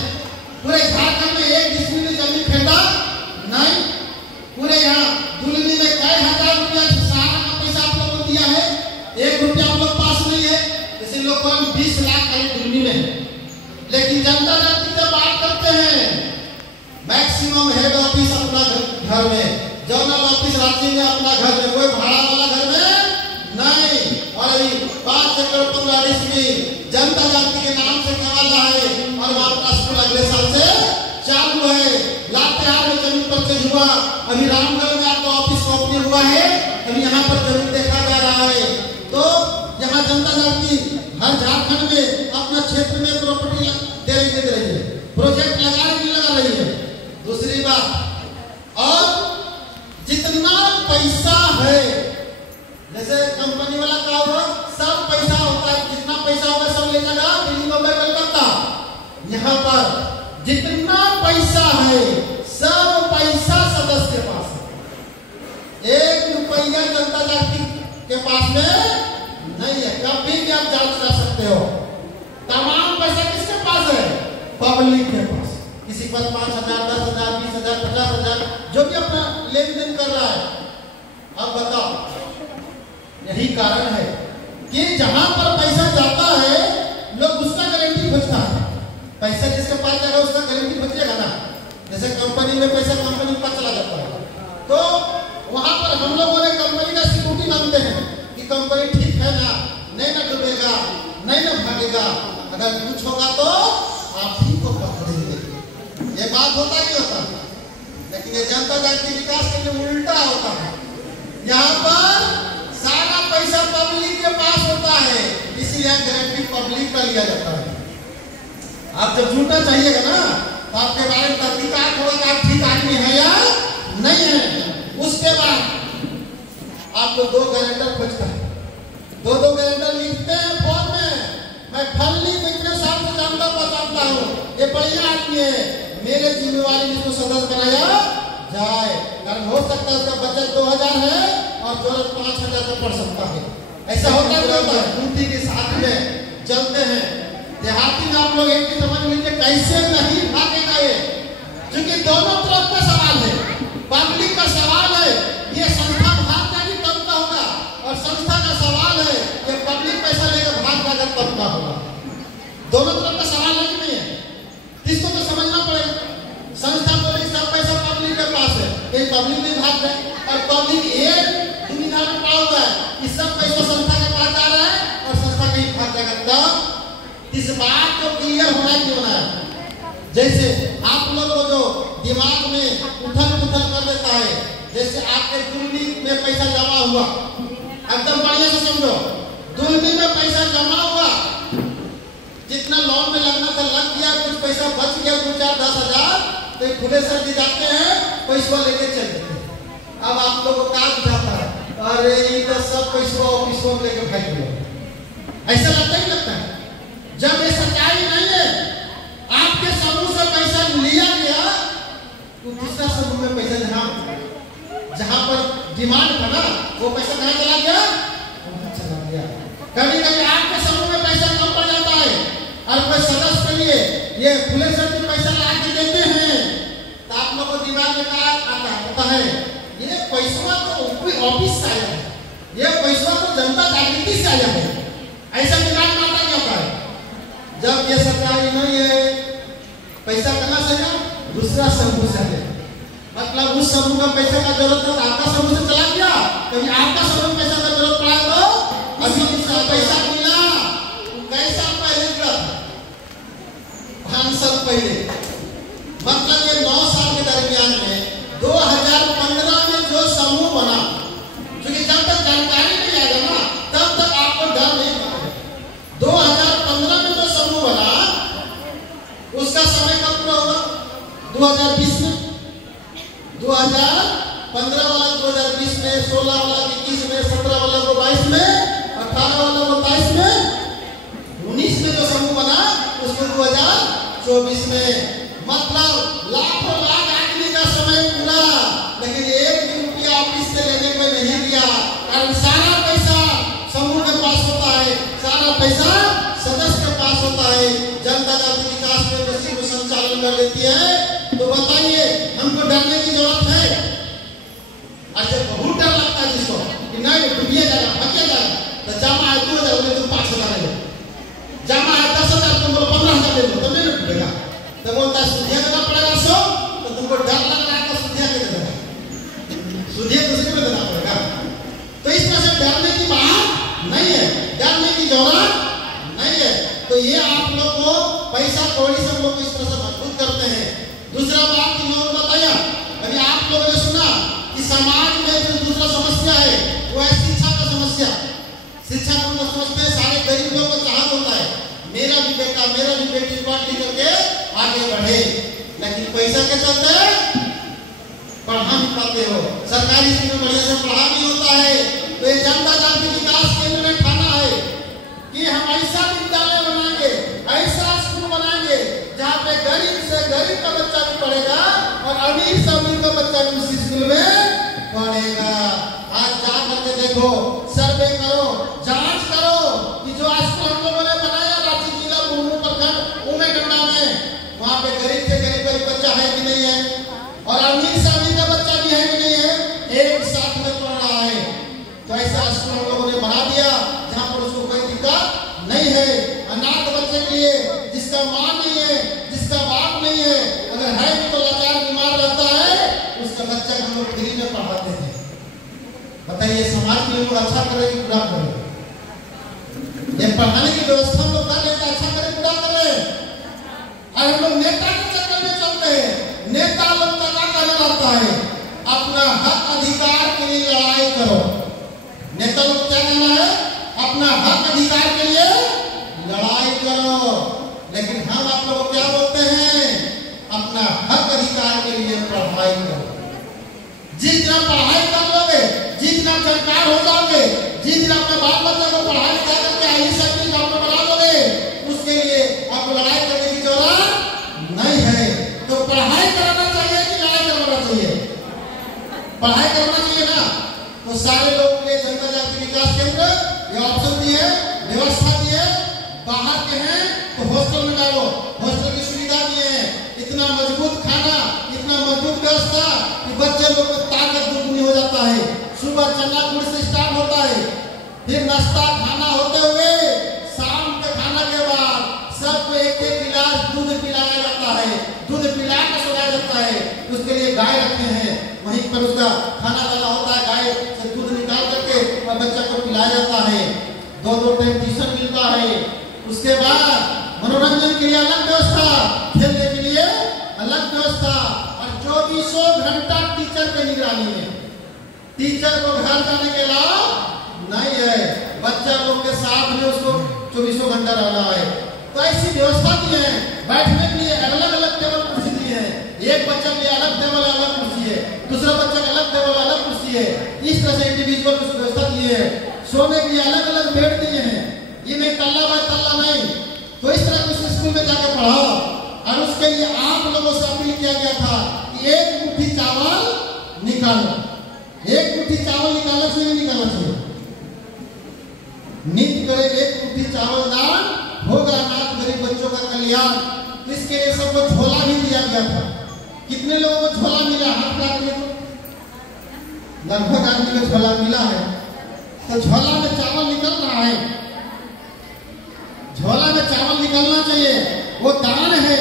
पूरे झारखंड में एक डिसमिल जमीन खरीदा नहीं। पूरे यहाँ दुलनी में कई हजार रुपया सहारा का पैसा आप लोगों को दिया है, 1 रुपया आप लोग पास नहीं है। इसी लोग को हम 20 लाख कहीं दुलनी में। लेकिन जनता जाति से बात करते हैं, मैक्सिमम हेड ऑफिस अपना घर में, जनरल ऑफिस रांची में अपना घर में, कोई भाड़ा वाला घर में नहीं। और अभी 5 एकड़ 15 डिसमिल जनता जाति के नाम से कमा रहा है और वहां का स्कूल अगले साल से चालू है। लातेहार में जमीन परचेज हुआ, अभी रामगढ़ में आपका ऑफिस ओपनिंग हुआ है, अभी यहाँ पर जमीन देखा जा रहा है। तो यहाँ जनता जाति हर झारखंड में अपना क्षेत्र में प्रॉपर्टी दे रही है, प्रोजेक्ट लगा रही है। दूसरी बात, और जितना पैसा है, जैसे कंपनी वाला क्या हुआ, सब पैसा होता है, जितना पैसा होगा सब ले जाएगा दिल्ली, मुंबई, कलकत्ता। यहाँ पर जितना पैसा है सब पैसा सदस्य के पास है, 1 रुपया जनता जाति के पास में नहीं है। कभी भी आप जांच कर सकते हो। तमाम पैसा किसके पास है? पब्लिक के पास। किसी पर 5,000, 10,000, 20,000, 50,000 जो भी अपना लेन देन कर रहा है। अब बताओ, यही कारण है कि जहां पर पैसा जाता है लोग उसका गारंटी खोजता है। पैसा जिसके पास जाएगा उसका गारंटी खोजेगा ना। जैसे कंपनी में पैसा कंपनी के पास चला जाता है, तो वहां पर हम लोगों ने कंपनी का सिक्योरिटी मांगते हैं कि कंपनी ठीक है ना, नहीं ना डूबेगा, नहीं ना भागेगा, अगर कुछ होगा तो आप ही को पकड़ेंगे। ये बात होता ही होता है, लेकिन ये जनता जाति विकास के लिए उल्टा होता है। यहाँ पर सारा पैसा पब्लिक के पास होता है, इसीलिए गारंटी पब्लिक का लिया जाता है। आप जब झूठा चाहिएगा ना तो आपके बारे में तहकीकात होगा कि आप ठीक आदमी है या नहीं है। उसके बाद आपको 2 गारंटर खोजता है, 2 गारंटर लिखते हैं फॉर्म में, मैं फलनी को इतने साल से जानता पहचानता हूँ, ये बढ़िया आदमी है, मेरे जिम्मेवारी में इसको सदस्य बनाया जाए। कारण हो सकता है उसका बचत 2000 है और जरूरत 5000 का पड़ सकता है। ऐसा होता है पूर्ति के साथ में चलते हैं। देहाती में आप लोग एक चीज समझ लीजिए, कैसे नहीं भागेगा ये, क्योंकि दोनों तरफ का सवाल है, पब्लिक का सवाल है, ये संस्था भाग जाएगी तब का होगा, और संस्था का सवाल है कि पब्लिक पैसा लेकर भाग जाएगा तब का होगा। दोनों तरफ का सवाल है कि नहीं है, इसको तो समझना पड़ेगा। संस्था बोले सब पैसा पब्लिक के पास है, कहीं पब्लिक नहीं भाग जाए, और पब्लिक एक दुविधा में पड़ा हुआ है कि सब पैसा संस्था के पास जा रहा है और संस्था कहीं भाग जाएगा। तब इस बात को क्लियर होना क्यों ना है। जैसे आप लोग को जो दिमाग में उथल पुथल कर देता है, जैसे आपके दुर्नी में पैसा जमा हुआ, एकदम बढ़िया से समझो, दुर्नी में पैसा जमा हुआ, जितना लोन में लगना था लग गया, कुछ पैसा बच गया 2-4-10 हजार, तो खुले सर जी जाते हैं पैसा लेके चल देते हैं। अब आप लोगों को क्या बुझाता है, अरे ये तो सब पैसा ऑफिसों में लेके भाग गया, ऐसा लगता ही लगता है। जब ये सच्चाई नहीं है, आपके समूह से पैसा लिया गया तो दूसरा समूह में पैसा जहां पर डिमांड था ना, वो पैसा कहां चला गया, चला गया। कभी कभी आपके समूह में पैसा कम पड़ जाता है और कोई सदस्य के लिए ये खुले से पैसा ला के देते हैं, तो आप लोग को दिमाग में क्या आता है, ये पैसा तो ऑफिस से आया है, ये पैसा तो जनता जागृति से आया है, ऐसा दिमाग में आता क्या होता है। जब ये सच्चाई नहीं है, पैसा कहां से आया, दूसरा समूह से आया, मतलब उस समूह का पैसा का जरूरत था आपका समूह से चला गया, कभी आपका समूह पैसा का जरूरत पड़ा तो अभी दूसरा पैसा मिला। कैसा पहले मिला था, 5 साल पहले, मतलब ये 9 साल के दरमियान में 2015 में जो समूह बना, क्योंकि जब तक जानकारी नहीं आएगा ना तब तक आपको डर नहीं लगेगा। 2015 में जो समूह बना उसका समय कब पूरा होगा, 2020 में, 2015 वाला 2020 में, 16 वाला 21 में, 17 वाला 22 में, 18 वाला 22 में, 19 में जो समूह बना उसमें 2024 में, मतलब लाखों लाख आदमी का समय पूरा, लेकिन 1 रुपया ऑफिस से लेने को नहीं दिया, कारण सारा पैसा समूह के पास होता है, सारा पैसा सदस्य के पास होता है, जनता का विकास में कृषि को संचालन कर लेती है। तो बताइए हमको डरने की जरूरत है? अच्छा बहुत डर लगता है जिसको कि नहीं डूबिए जाएगा, भगे जाएगा, तो जमा है 2000 में तुम 5000 ले लो, जमा है 10,000 तुम बोलो 15,000 ले लो, तो नहीं डूबेगा। तो बोलता है सुधिया देना पड़ेगा सो, तो तुमको डर लग रहा है तो सुधिया के देना, सुधिया दूसरे को देना पड़ेगा। तो इस तरह से डरने की बात नहीं है, डरने की जरूरत नहीं है। तो ये आप लोग को पैसा कौड़ी से लोग इस तरह से मजबूत करते हैं। दूसरा बात कि लोगों को बताया, अभी आप लोगों ने सुना कि समाज में जो दूसरा समस्या है वो है शिक्षा का समस्या। शिक्षा को लोग समझते हैं, सारे गरीब लोगों को चाहत होता है मेरा भी बेटा मेरा भी बेटी पढ़ लिख करके आगे बढ़े, लेकिन पैसा के चलते पढ़ा नहीं पाते हो, सरकारी स्कूल में बढ़िया से पढ़ा नहीं होता है। तो ये जनता जाति विकास केंद्र में ठाना है कि हम ऐसा विद्यालय बनाएंगे, ऐसा स्कूल बनाएंगे जहाँ पे गरीब से गरीब का बच्चा भी पढ़ेगा और अमीर से अमीर का बच्चा भी उस स्कूल में पढ़ेगा। आज जा करके देखो, सर्वे करो, जांच करो कि जो स्कूल हम लोगों ने बनाया रांची जिला मुर्मू प्रखंड उमेगंडा में, वहाँ पे गरीब से गरीब बच्चा है कि नहीं है, और अमीर से अमीर का बच्चा भी है कि नहीं है, एक साथ में पढ़ रहा है। तो ऐसा स्कूल हम लोगों ने बना दिया जहाँ पर उसको कोई दिक्कत नहीं है। अनाथ बच्चे के लिए जिसका माँ नहीं है, जिसका बाप नहीं है, अगर है भी तो लाचार बीमार रहता है, उसका बच्चा हम लोग फ्री में पढ़ाते हैं। बताइए समाज के लोग अच्छा करे कि बुरा करे? ये पढ़ाने की व्यवस्था हम लोग कर लेते, अच्छा करे बुरा करे, और हम लोग नेता के चक्कर में चलते हैं। नेता लोग का क्या कहना रहता है, अपना हक अधिकार के लिए लड़ाई करो। नेता लोग क्या कहना अधिकार के लिए लड़ाई करो। लेकिन हम आप लोग क्या बोलते हैं? अपना हक अधिकार के लिए पढ़ाई करो। जितना पढ़ाई कर लोगे, जितना सरकार हो जाओगे, जितना अपने बाल बच्चों को पढ़ाई लिखा करके IAS डॉक्टर बना दोगे, उसके लिए आपको लड़ाई करने की जरूरत नहीं है। तो पढ़ाई कराना चाहिए कि लड़ाई करवाना चाहिए? पढ़ाई करना चाहिए ना। तो सारे लोग के जनता जागृति विकास केंद्र ये ऑप्शन दिए, व्यवस्था दिए, बाहर के हैं तो हॉस्टल में डालो, हॉस्टल की सुविधा दिए हैं, इतना मजबूत खाना, इतना मजबूत व्यवस्था कि बच्चे लोग को ताकत दुगनी हो जाता है। सुबह चना गुड़ से स्टार्ट होता है, फिर नाश्ता खाना होते हुए शाम के खाना के बाद सबको एक एक गिलास दूध पिलाया जाता है, दूध पिला के सुलाया जाता है। उसके लिए गाय रखते हैं, वहीं पर उसका खाना डाला होता है, गाय से दूध निकाल करके और बच्चा को पिलाया जाता है। 2-2 टाइम ट्यूशन मिलता है। उसके बाद मनोरंजन के लिए अलग व्यवस्था, खेलने के लिए अलग व्यवस्था, और 24 घंटा टीचर की निगरानी में। टीचर को घर जाने के लाभ नहीं है, बच्चा लोग के साथ में उसको 24 घंटा रहना है। तो ऐसी व्यवस्था की है। बैठने के लिए अलग अलग टेबल कुर्सी दी है, एक बच्चा के लिए अलग टेबल अलग कुर्सी है, दूसरा बच्चा के अलग टेबल अलग कुर्सी है। इस तरह से इंडिविजुअल व्यवस्था दी है। सोने के लिए अलग अलग बेड दिए हैं, ये नहीं तल्ला बाय तल्ला नहीं। तो इस तरह उस स्कूल में जाकर पढ़ाओ। और उसके लिए आप लोगों से अपील किया गया था कि एक मुट्ठी चावल निकालो। एक मुट्ठी चावल निकालना चाहिए, निकालना चाहिए। नित्य करे एक मुट्ठी चावल दान, होगा अनाथ गरीब बच्चों का कल्याण। इसके लिए सबको झोला भी दिया गया था। कितने लोगों को झोला मिला? हाथ काट के लगभग आदमी को झोला मिला है। तो झोला में चावल निकल रहा है, झोला में चावल निकलना चाहिए, वो दान है।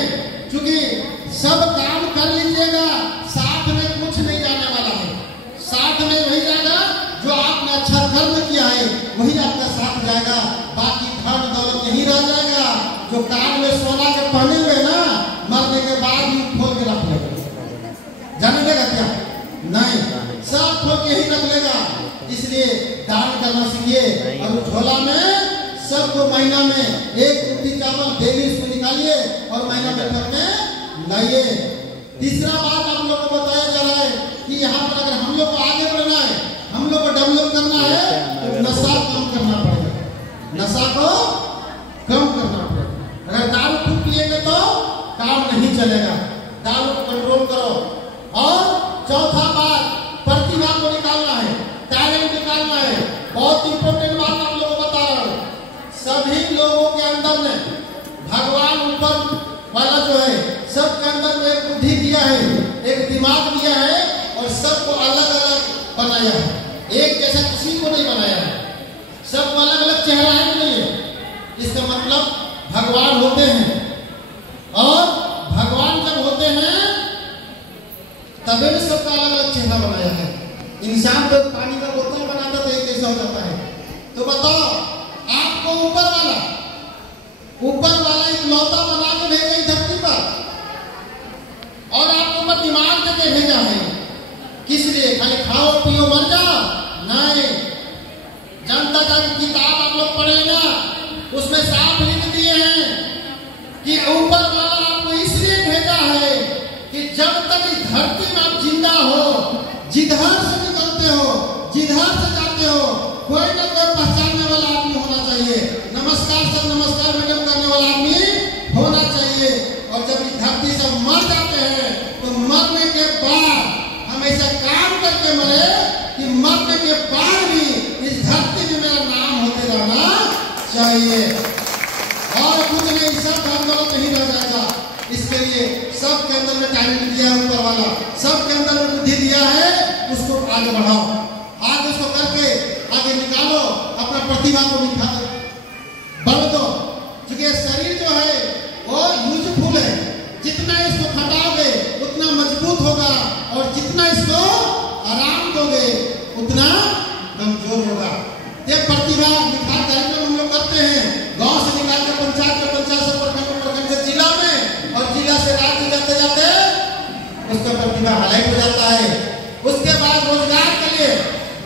क्योंकि सब काम कर लीजिएगा, साथ में कुछ नहीं जाने वाला है। साथ में वही जाएगा जो आपने अच्छा कर्म किया है, वही आपका साथ जाएगा। बाकी धन दौलत यही रह जाएगा। जो कान में सोना के पहने हुए ना, मरने के बाद भी खोल के रख लेगा। जाने देगा क्या? नहीं, सब खोल के ही रख लेगा। इसलिए दान करना सीखिए। और झोला में सबको महीना में एक मुट्ठी चावल डेली इसको निकालिए और महीना में करके लाइए। तीसरा बात आप लोगों को बताया जा रहा है कि यहाँ पर अगर हम लोग को आगे बढ़ना है, हम लोग को डेवलप करना है, तो नशा कम करना पड़ेगा। नशा को कम करना पड़ेगा। अगर दारू खूब पिएंगे तो काम नहीं चलेगा। दारू को कंट्रोल करो। और चौथा बात, प्रतिभा को निकालना है, टैलेंट निकालना है। बहुत इंपॉर्टेंट बात आप लोगों को बता रहा हूँ। सभी लोगों के अंदर में भगवान ऊपर वाला जो है, सबके अंदर में एक बुद्धि दिया है, एक दिमाग दिया है, और सबको अलग अलग बनाया है। एक जैसा किसी को नहीं बनाया है। सबको अलग अलग चेहरा है कि नहीं है? इसका मतलब भगवान होते हैं। और भगवान जब होते हैं तभी भी सबका अलग अलग चेहरा बनाया है। इंसान तो पानी का बोतल बनाता तो एक जैसा हो जाता है। तो बताओ, आपको ऊपर वाला इकलौता बना के भेजा धरती पर, और आपको ऊपर दिमाग देके भेजा है। किस लिए? खाली खाओ पियो मर जाओ? नहीं। जनता जागृति किताब आप लोग पढ़े ना, उसमें साफ लिख दिए हैं कि ऊपर वाला आपको इसलिए भेजा है कि जब तक इस धरती में आप जिंदा हो, जिधर से निकलते हो, जिधर से जाते हो, कोई ना कोई पहचानने वाला आदमी होना चाहिए। नमस्कार सर, नमस्कार मैडम करने वाला आदमी होना चाहिए। और जब इस धरती से मर जाते हैं तो मरने के बाद हम ऐसा काम करके मरे कि मरने के बाद भी इस धरती में मेरा नाम होते रहना चाहिए। और कुछ नहीं, सब आंदोलन नहीं रह जाएगा। इसके लिए सबके अंदर में टैलेंट दिया है ऊपर वाला, सबके अंदर में बुद्धि दिया है, उसको आगे बढ़ाओ, आगे उसको करके आगे निकालो, अपना प्रतिभा को बढ़ दो। क्योंकि शरीर जो है वो यूजफुल है। जितना इसको खटाओगे उतना मजबूत होगा, और जितना इसको आराम दोगे उतना कमजोर होगा। ये प्रतिभा निखार कार्यक्रम हम लोग करते हैं, गांव से निकाल कर पंचायत से प्रखंड से जिला में, और जिला से राज्य जाते जाते उसका प्रतिभा हाईलाइट हो जाता है। उसके बाद रोजगार के लिए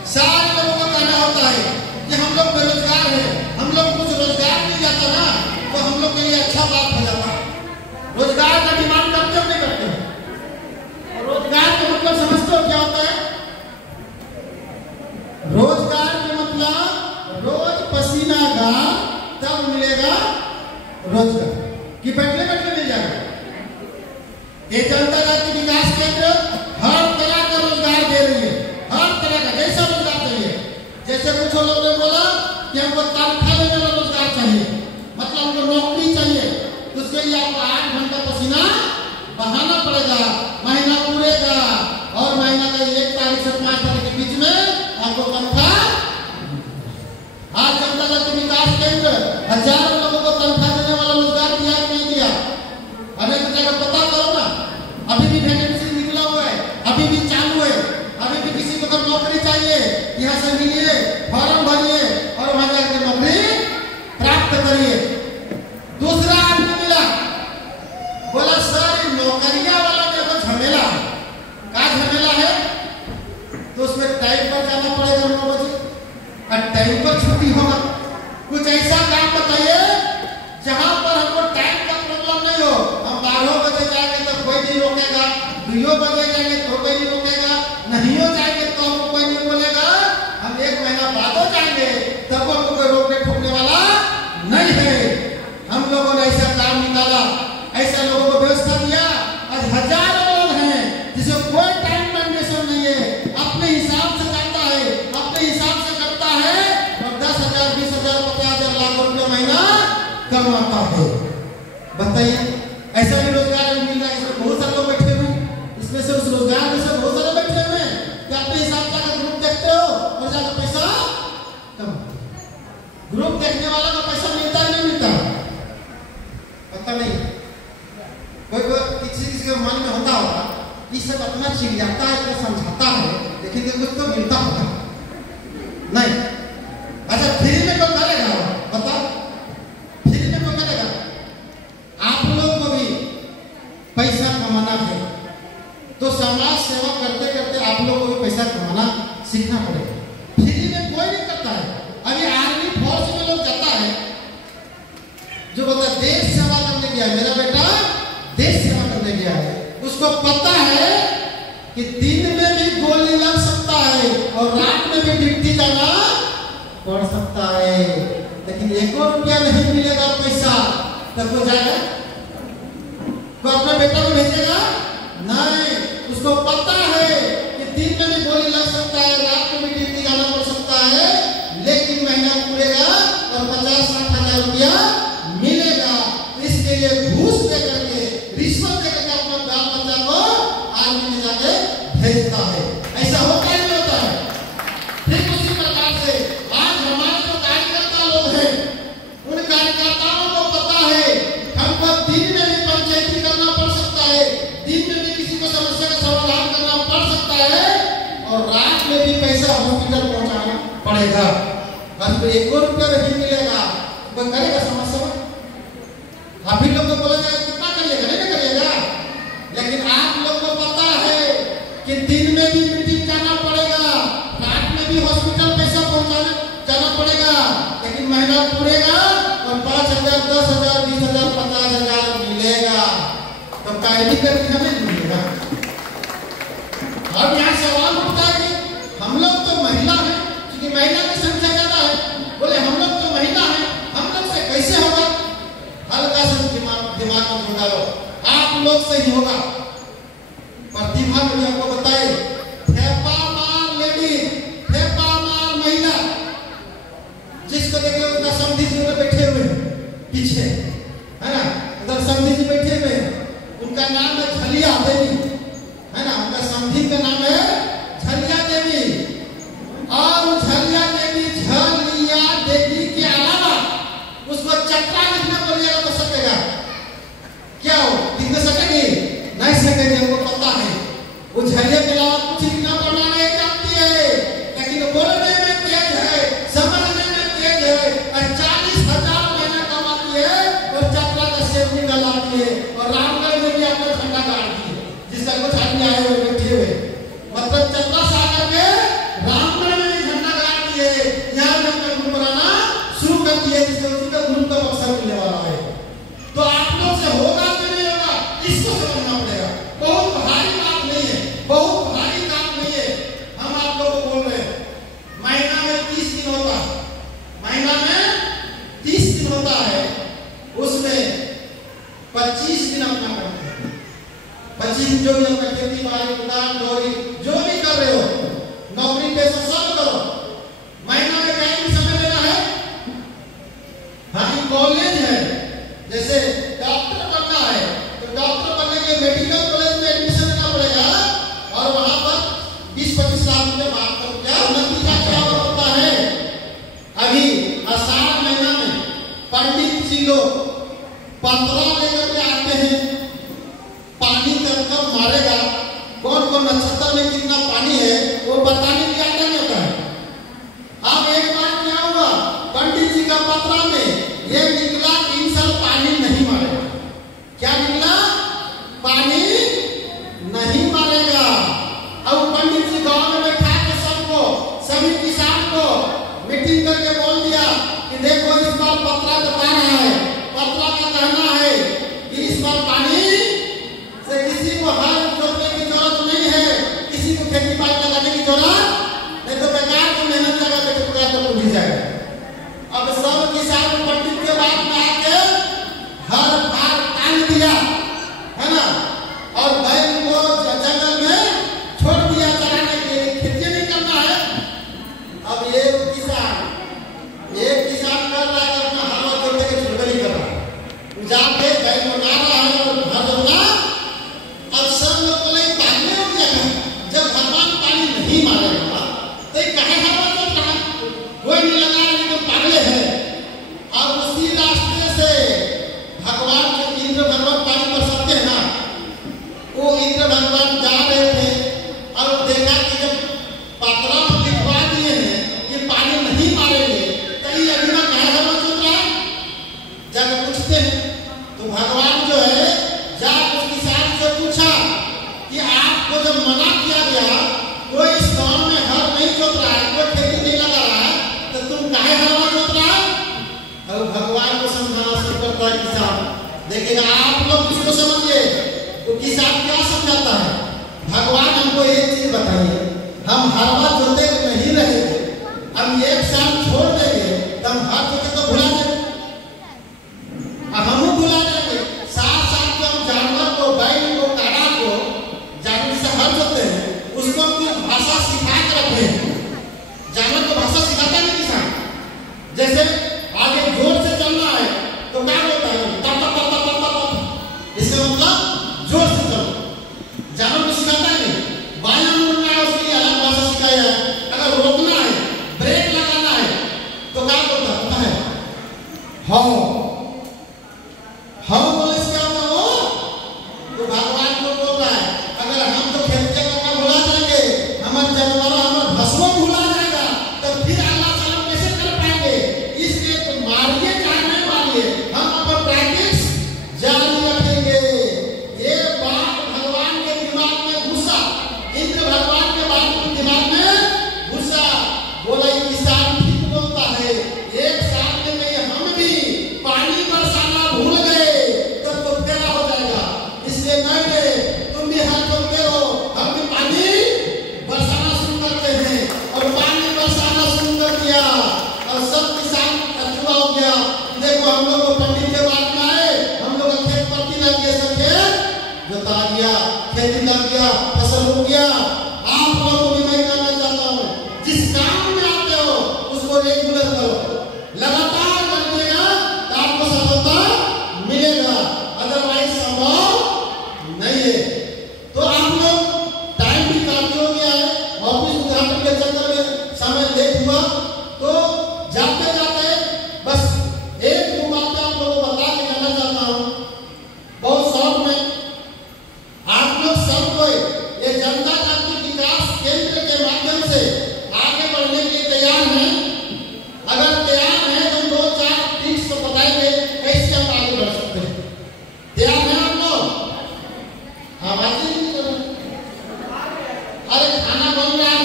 सारे लोगों को कहना होता है कि हम लोग बेरोजगार हैं, हम लोग रोजगार का डिमांड करते हो नहीं करते हो? रोजगार का मतलब समझते हो क्या होता है? रोजगार का मतलब रोज पसीना गा तब मिलेगा रोजगार, कि बैठले बैठले मिल जाएगा। ये जनता राज्य विकास केंद्र हर तरह का रोजगार दे रही है, हर तरह का जैसा रोजगार चाहिए। जैसे कुछ लोगों ने बोला कि हमको तनख्वाह देने वाला रोजगार चाहिए, मतलब हमको नौकरी चाहिए, तो उसके लिए आपको 8 घंटा पसीना बहाना पड़ेगा, महीना पूरेगा और महीना का 1 तारीख से 5 तारीख के बीच में आपको तनख्वाह। आज जनता राज्य विकास केंद्र हजारों लोगों को तनख्वाह देने वाला रोजगार दिया कि नहीं दिया? अनेक जगह पता करो ना, अभी भी वैकेंसी निकला हुआ है, अभी भी चालू है। अभी भी किसी को नौकरी चाहिए, यहाँ से मिलिए, फॉर्म भरिए और वहां जाकर नौकरी प्राप्त करिए। दूसरा आदमी मिला, बोला सर नौकरिया वाला मेरे को झमेला है। क्या झमेला है? तो उसमें टाइम पर जाना पड़ेगा 9 बजे और टाइम पर छुट्टी होगा। कुछ ऐसा काम बताइए जहां पर हमको टाइम का प्रॉब्लम नहीं हो। हम 12 बजे जाएंगे तो कोई नहीं रोकेगा, 2 बजे जाएंगे तो कोई नहीं रोकेगा, नहीं हो जाएंगे तो हमको कोई नहीं बोलेगा। हम 1 महीना बाद हो जाएंगे तब हमको कोई रोकने ठोकने वाला नहीं है। हम लोगों ने ऐसा काम निकाला, ऐसा लोगों को व्यवस्था दिया। आज हजारों लोग हैं जिसे कोई टाइम कंडीशन नहीं है, अपने हिसाब से जाता है, अपने हिसाब से करता है और 10,000, 20,000, 50,000, लाख रुपया महीना कमाता है। बताइए ऐसा भी रोजगार मिल रहा है। इसमें बहुत सारे लोग बैठे हुए हैं, इसमें से उस रोजगार में से बहुत सारे बैठे हुए हैं कि अपने हिसाब से जाकर ग्रुप देखते हो और जाकर पैसा कम। ग्रुप देखने वाला का पैसा मिलता है नहीं मिलता पता नहीं। कोई किसी के मन में होता होगा ये सब अपना चिड़ियाता है, इतना समझाता है, लेकिन कुछ तो मिलता होगा नहीं। अच्छा फ्री में कौन करेगा? बताओ फ्री में कौन करेगा? आप लोग को भी पैसा कमाना है तो समाज सेवा करते करते आप लोग को भी पैसा कमाना सीखना पड़ेगा। फ्री में कोई नहीं करता है। अभी आर्मी फोर्स में लोग जाता है जो बोलता है देश सेवा करने गया, मेरा बेटा देश सेवा करने गया है, उसको पता है कि दिन में भी गोली लग सकता है और रात में भी ड्यूटी जाना पड़ सकता है, लेकिन 1 रुपया नहीं मिलेगा पैसा तब वो जाएगा? तो अपना बेटा को भेजेगा नहीं। उसको पता है कि दिन में भी गोली लग सकता है, रात में भी ड्यूटी जाना पड़ सकता है, लेकिन महीना पूरेगा और 50-60 हजार रुपया मिलेगा। इसके लिए घूस दे करके, रिश्वत दे करके अपना बाल बच्चा को आर्मी में जाके भेजता है। ऐसा होता है नहीं होता है? ठीक उसी प्रकार से आज हमारे जो कार्यकर्ता लोग हैं उन कार्यकर्ताओं को पता है हमको दिन में भी पंचायती करना पड़ सकता है, दिन में भी किसी को समस्या का समाधान करना पड़ सकता है और रात में भी पैसा हॉस्पिटल पहुंचाना पड़ेगा। बस 1 रुपया नहीं मिलेगा तो करेगा समस्या? आप ही लोग को बोला जाए कितना करिएगा? नहीं करिएगा। लेकिन आप लोग को पता है कि दिन में भी मीटिंग जाना पड़ेगा, रात में भी हॉस्पिटल पैसा पहुंचाने जाना पड़ेगा, लेकिन महीना पूरेगा और 5,000, 10,000, 20,000, 50,000 मिलेगा। तो कायदी करके हमें मिलेगा। अब यहाँ सवाल उठता है कि हम लोग तो महिला हैं, क्योंकि महिला की संख्या ज्यादा है, बोले हम लोग तो महिला हैं, हम लोग से कैसे होगा? हल्का सा दिमाग में डालो, आप लोग से ही होगा। प्रतिभा में आपको बताए थेपा मार लेडी, थेपा मार महिला, जिसको देखिए उनका समधी जी में बैठे हुए पीछे है ना, उधर समधी जी बैठे हुए, उनका नाम है झलिया देवी है ना, उनका समधी का नाम है झलिया देवी। और झलिया देवी के अलावा उसको चक्रा लिखना बोलिएगा तो सकेगा क्या? हो लिखने सकेगी? नहीं सकेगी। हमको पता है वो झलिया के अलावा कुछ लिखना पढ़ना नहीं जानती है, लेकिन बोलने में तेज है, समझने में तेज है और 40,000 महीना कमाती है और चक्रा का सेवनी डलाती है और रामगढ़ में भी अपना झंडा गाड़ती है, जिसका कुछ आदमी आए हुए बैठे हुए। में कितना पानी है वो बताने की आता नहीं होता है। अब एक बार क्या हुआ, पंडित जी का पत्रा में ये निकला 3 साल पानी नहीं मारेगा। क्या निकला? पानी नहीं मारेगा। अब पंडित जी गांव में बैठा के सबको, सभी किसान को मीटिंग करके बोल दिया कि देखो इस बार पत्रा बता रहा है, पत्रा का कहना है कि इस बार पानी से किसी को हल जोतने की जरूरत नहीं है, किसी को खेती बाड़ी लगाने की जरूरत नहीं, तो बेकार की मेहनत लगा के टुकड़ा तो टूट जाएगा। अब सब किसान पंडित के बात में आके हर भार टांग दिया, है ना, और बैल को जंगल में छोड़ दिया चराने के लिए, खेती नहीं करना है। अब एक किसान कर रहा है अपना हवा जोतने के छुड़वे नहीं कर रहा, जाके बैल को डाल रहा है और घर जोतना। अब सब लोग बोले पागल हो गया है, जब भगवान पानी नहीं मारेगा तो काहे हवा जोत रहा, कोई नहीं लगा रहा, तो पागल है। अब उसी रास्ते से भगवान जो इंद्र भगवान पानी बरसाते हैं ना, वो इंद्र भगवान जा रहे थे और देखा कि जब पत्रा लिखवा दिए हैं कि पानी नहीं मारेंगे, कहीं अभी ना कहा हवा जोत रहा है। जब पूछते हैं तो भगवान जो है जाकर उस किसान से पूछा कि आपको जब मना किया गया, कोई इस गांव में हर नहीं जोत रहा है, कोई खेती नहीं लगा रहा है, तो तुम काहे हवा जोत रहा है? और भगवान को समझाना शुरू करता है किसान। देखिएगा आप लोग इसको समझिए, तो किसान क्या समझाता है, भगवान हमको एक चीज बताइए, हम हवा जोते नहीं रहेंगे, हम एक साल छोड़ देंगे तो हम हर जोते तो भुला देंगे, हम भुला देंगे। साथ जो हम जानवर को, बैल को, काड़ा को, जानवर से हर जोते हैं उसको कुछ भाषा सिखा कर रखते हैं। जानवर को भाषा सिखाता नहीं किसान, जैसे आगे जोर से चलना है तो क्या बोलता है, तप तप तप तप तप, इसका मतलब जोर से चलो। जानवर को सिखाता नहीं, बायां मुड़ना है उसके लिए अलग भाषा सिखाया है, अगर रोकना है, ब्रेक लगाना है तो क्या बोलता है, हाँ बोले इसका मतलब हो, तो भगवान को बोल रहा है अगर हम तो खेत के करना भुला जाएंगे, हमारे जानवर हमारे भस्म भुला जाएगा, तो फिर अल्लाह ताला कैसे कर पाएंगे? इसलिए तो मारिए चाहे नहीं मारिए, हम अपना प्रैक्टिस जारी रखेंगे। ये बात भगवान के दिमाग में घुसा, इंद्र भगवान के बात दिमाग में घुसा, बोला ये किसान ठीक बोलता है, एक साल में हम भी पानी बरसाना भूल गए तब तो फेरा हो जाएगा, इसलिए नहीं रे तुम भी हाथ जोड़ते हो, हम भी पानी बरसाना शुरू करते हैं। और पानी बरसाना शुरू कर दिया और सब किसान अचूबा हो गया। देखो हम लोग को पंडित के बात में आए, हम लोग का खेत पत्ती लग गया, सब खेत जोता गया, खेती लग गया, फसल हो गया। आप लोगों को भी मैं कहना चाहता हूँ, जिस काम में आते हो उसको रेगुलर करो, लगातार करिएगा तो आपको सफलता मिलेगा, अदरवाइज संभव नहीं है। तो आप लोग टाइम भी काफी हो गया है, ऑफिस उद्घाटन के चक्कर में समय लेट हुआ, तो जाते जाते बस एक दो बातें आप लोगों को बता के जाना चाहता हूँ बहुत शॉर्ट में। आप लोग सब कोई ये जनता जाति विकास केंद्र के माध्यम से आगे बढ़ने के लिए तैयार हैं? अगर तैयार हैं तो 2-4 टिप्स तो बताएंगे कैसे हम आगे बढ़ सकते हैं। तैयार हैं आप लोग? आवाज ही नहीं कर रहे। अरे खाना बन रहा है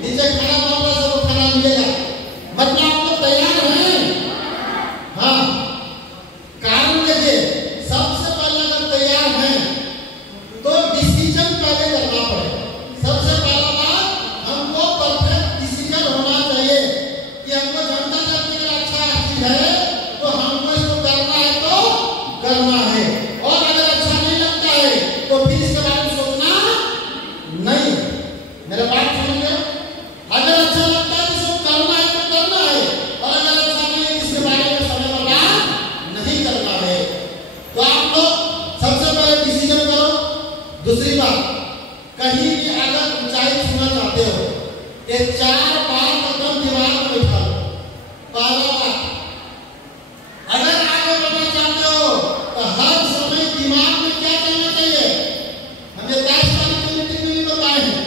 नीचे खाना बन रहा है, सबको खाना मिलेगा, मतलब आप लोग तैयार हैं? हाँ, कारण देखिए, सबसे पहले अगर तैयार हैं तो डिसीजन पहले करना पड़ेगा। सबसे पहला बात, हमको परफेक्ट डिसीजन होना चाहिए कि हमको जनता जाति के लिए अच्छा चीज है तो हमको इसको करना है तो करना है, और अगर अच्छा नहीं लगता है तो फिर इसके बारे में सोचना नहीं। मेरा बात समझ गए? अगर अच्छा लगता है इसको करना है तो करना है, और अगर अच्छा नहीं है इसके बारे में समय बर्बाद नहीं करना है। तो आप लोग सबसे पहले डिसीजन करो। दूसरी बात, कहीं भी अगर ऊंचाई छूना चाहते हो, ये 4 बात एकदम दिमाग में बिठा लो। पहला बात, अगर आगे बढ़ना चाहते हो तो हर समय दिमाग में क्या चलना चाहिए? हमें 10 तारीख की मीटिंग में भी बताए हैं,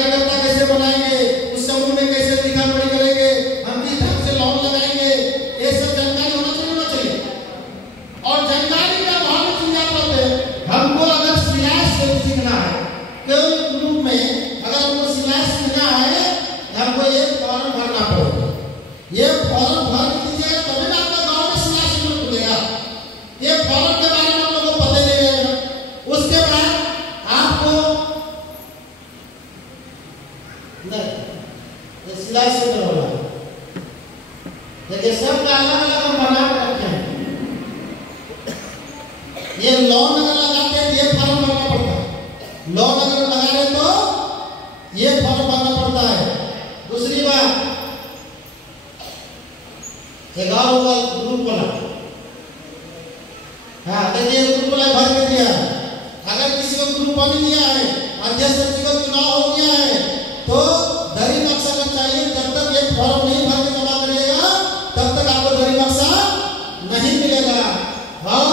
कार्यकर्ता कैसे बनाएंगे, उस समूह में कैसे लिखा पढ़ी करेंगे, हम किस ढंग से लोन लगाएंगे, ये सब जानकारी होना चाहिए। और जानकारी का अभाव में चीज आप पाते हैं। हमको अगर सिलाई से सीखना है, कोई ग्रुप में अगर हमको सिलाई सीखना है, हमको ये फॉर्म भरना पड़ेगा। ये फॉर्म भर दीजिए तभी ना आपका गाँव में सिलाई सेंटर खुलेगा। ये फॉर्म के बारे में हम लोगों को पता नहीं है। उसके बाद आपको नहीं सिलाई सेंटर होगा, देखिए सबका अलग अलग हम बना के रखे हैं। ये लोन अगर लगाते हैं ये फॉर्म भरना पड़ता है, लोन अगर लगा रहे तो ये फॉर्म भरना पड़ता है। दूसरी बात 11 का ग्रुप वाला, हाँ देखिए ग्रुप वाला भर के दिया। अगर किसी को ग्रुप नहीं दिया है, अध्यक्ष सचिव का चुनाव हो गया है, तो दरी नक्शा का चाहिए। जब तक ये फॉर्म नहीं भर के जमा करिएगा तब तक आपको दरी नक्शा नहीं मिलेगा। और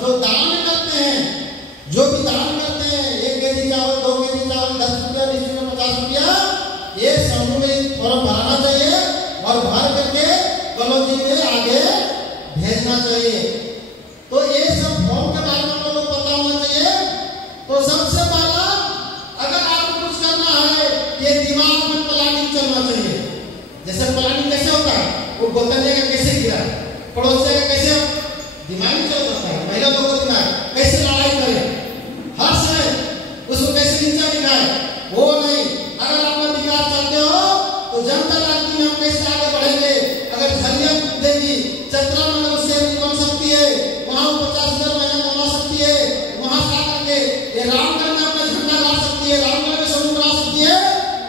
जो दान करते हैं, जो भी दान करते हैं, 1 केजी चावल, 2 केजी चावल, 10 रुपया, 20 रुपया, 50 रुपया, ये समूह में फॉर्म भरना चाहिए और भर करके कॉलेज के आगे भेजना चाहिए। तो ये सब फॉर्म के बारे में लोगों को पता होना चाहिए। तो सबसे पहला अगर आपको कुछ करना है, ये दिमाग में प्लानिंग चलना चाहिए। जैसे प्लानिंग कैसे होता है, वो गोतने का कैसे गिरा, पड़ोसी का कैसे दिमाग में चल सकता है, महिला लोगों को दिमाग कैसे लड़ाई करे, हर समय उसको कैसे नीचा दिखाए, वो नहीं। अगर आप विकास चाहते हो तो जनता राजनीति में हम कैसे आगे बढ़ेंगे। अगर झरिया देगी चतरा में उससे बन सकती है, वहाँ 50,000 महीना कमा सकती है, वहाँ से आकर के ये रामगढ़ में अपना झंडा ला सकती है, रामगढ़ में समूह बना सकती है,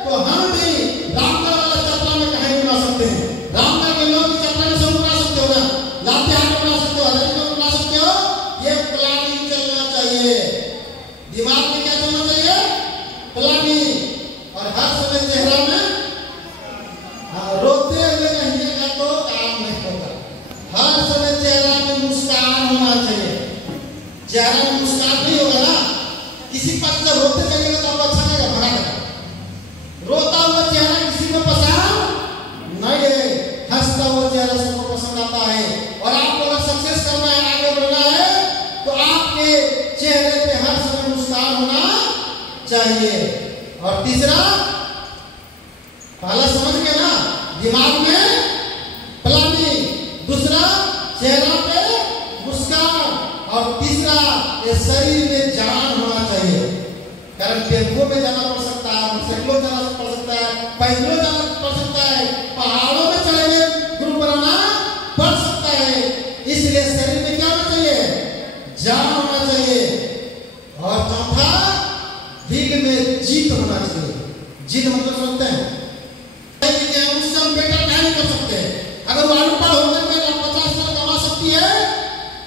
तो हम भी रामगढ़ वाला चतरा में कहीं बना सकते हैं। रामगढ़ के लोग चतरा में समूह बना सकते हो ना, लातेहार में बना सकते हो, हरियाणा में बना सकते हो। ये प्लानिंग चलना चाहिए, दिमाग में क्या चलना चाहिए, प्लानिंग। और हर समय चेहरा में रोते हुए रहिएगा तो काम नहीं होगा। हर समय चेहरा में मुस्कान होना चाहिए। चेहरा में मुस्कान नहीं होगा ना, किसी पास से रोते चलेगा तो आपको अच्छा लगेगा, भगा देगा। रोता हुआ चेहरा किसी को पसंद नहीं है, हंसता हुआ चेहरा सबको पसंद आता है। और आपको अगर सक्सेस करना है, आगे बढ़ना है, तो आपके चेहरे पे हर समय मुस्कान होना चाहिए। और तीसरा, पहला समझ गए ना, दिमाग में प्लानिंग, दूसरा चेहरा पे मुस्कान, और तीसरा ये शरीर में जान होना चाहिए। कारण टेम्पो में जाना पड़ सकता है, मोटरसाइकिलों जाना पड़ सकता है, पैदलों जाना पड़ सकता है, पहाड़ों में चलेंगे ग्रुप बनाना पड़ सकता है। इसलिए शरीर में क्या होना चाहिए, जान होना चाहिए। और चौथा, दिल में जीत होना चाहिए। जीत मतलब समझते हैं, उससे हम बेटर नहीं कर सकते। अगर वो अनपढ़ होकर के 50,000 कमा सकती है,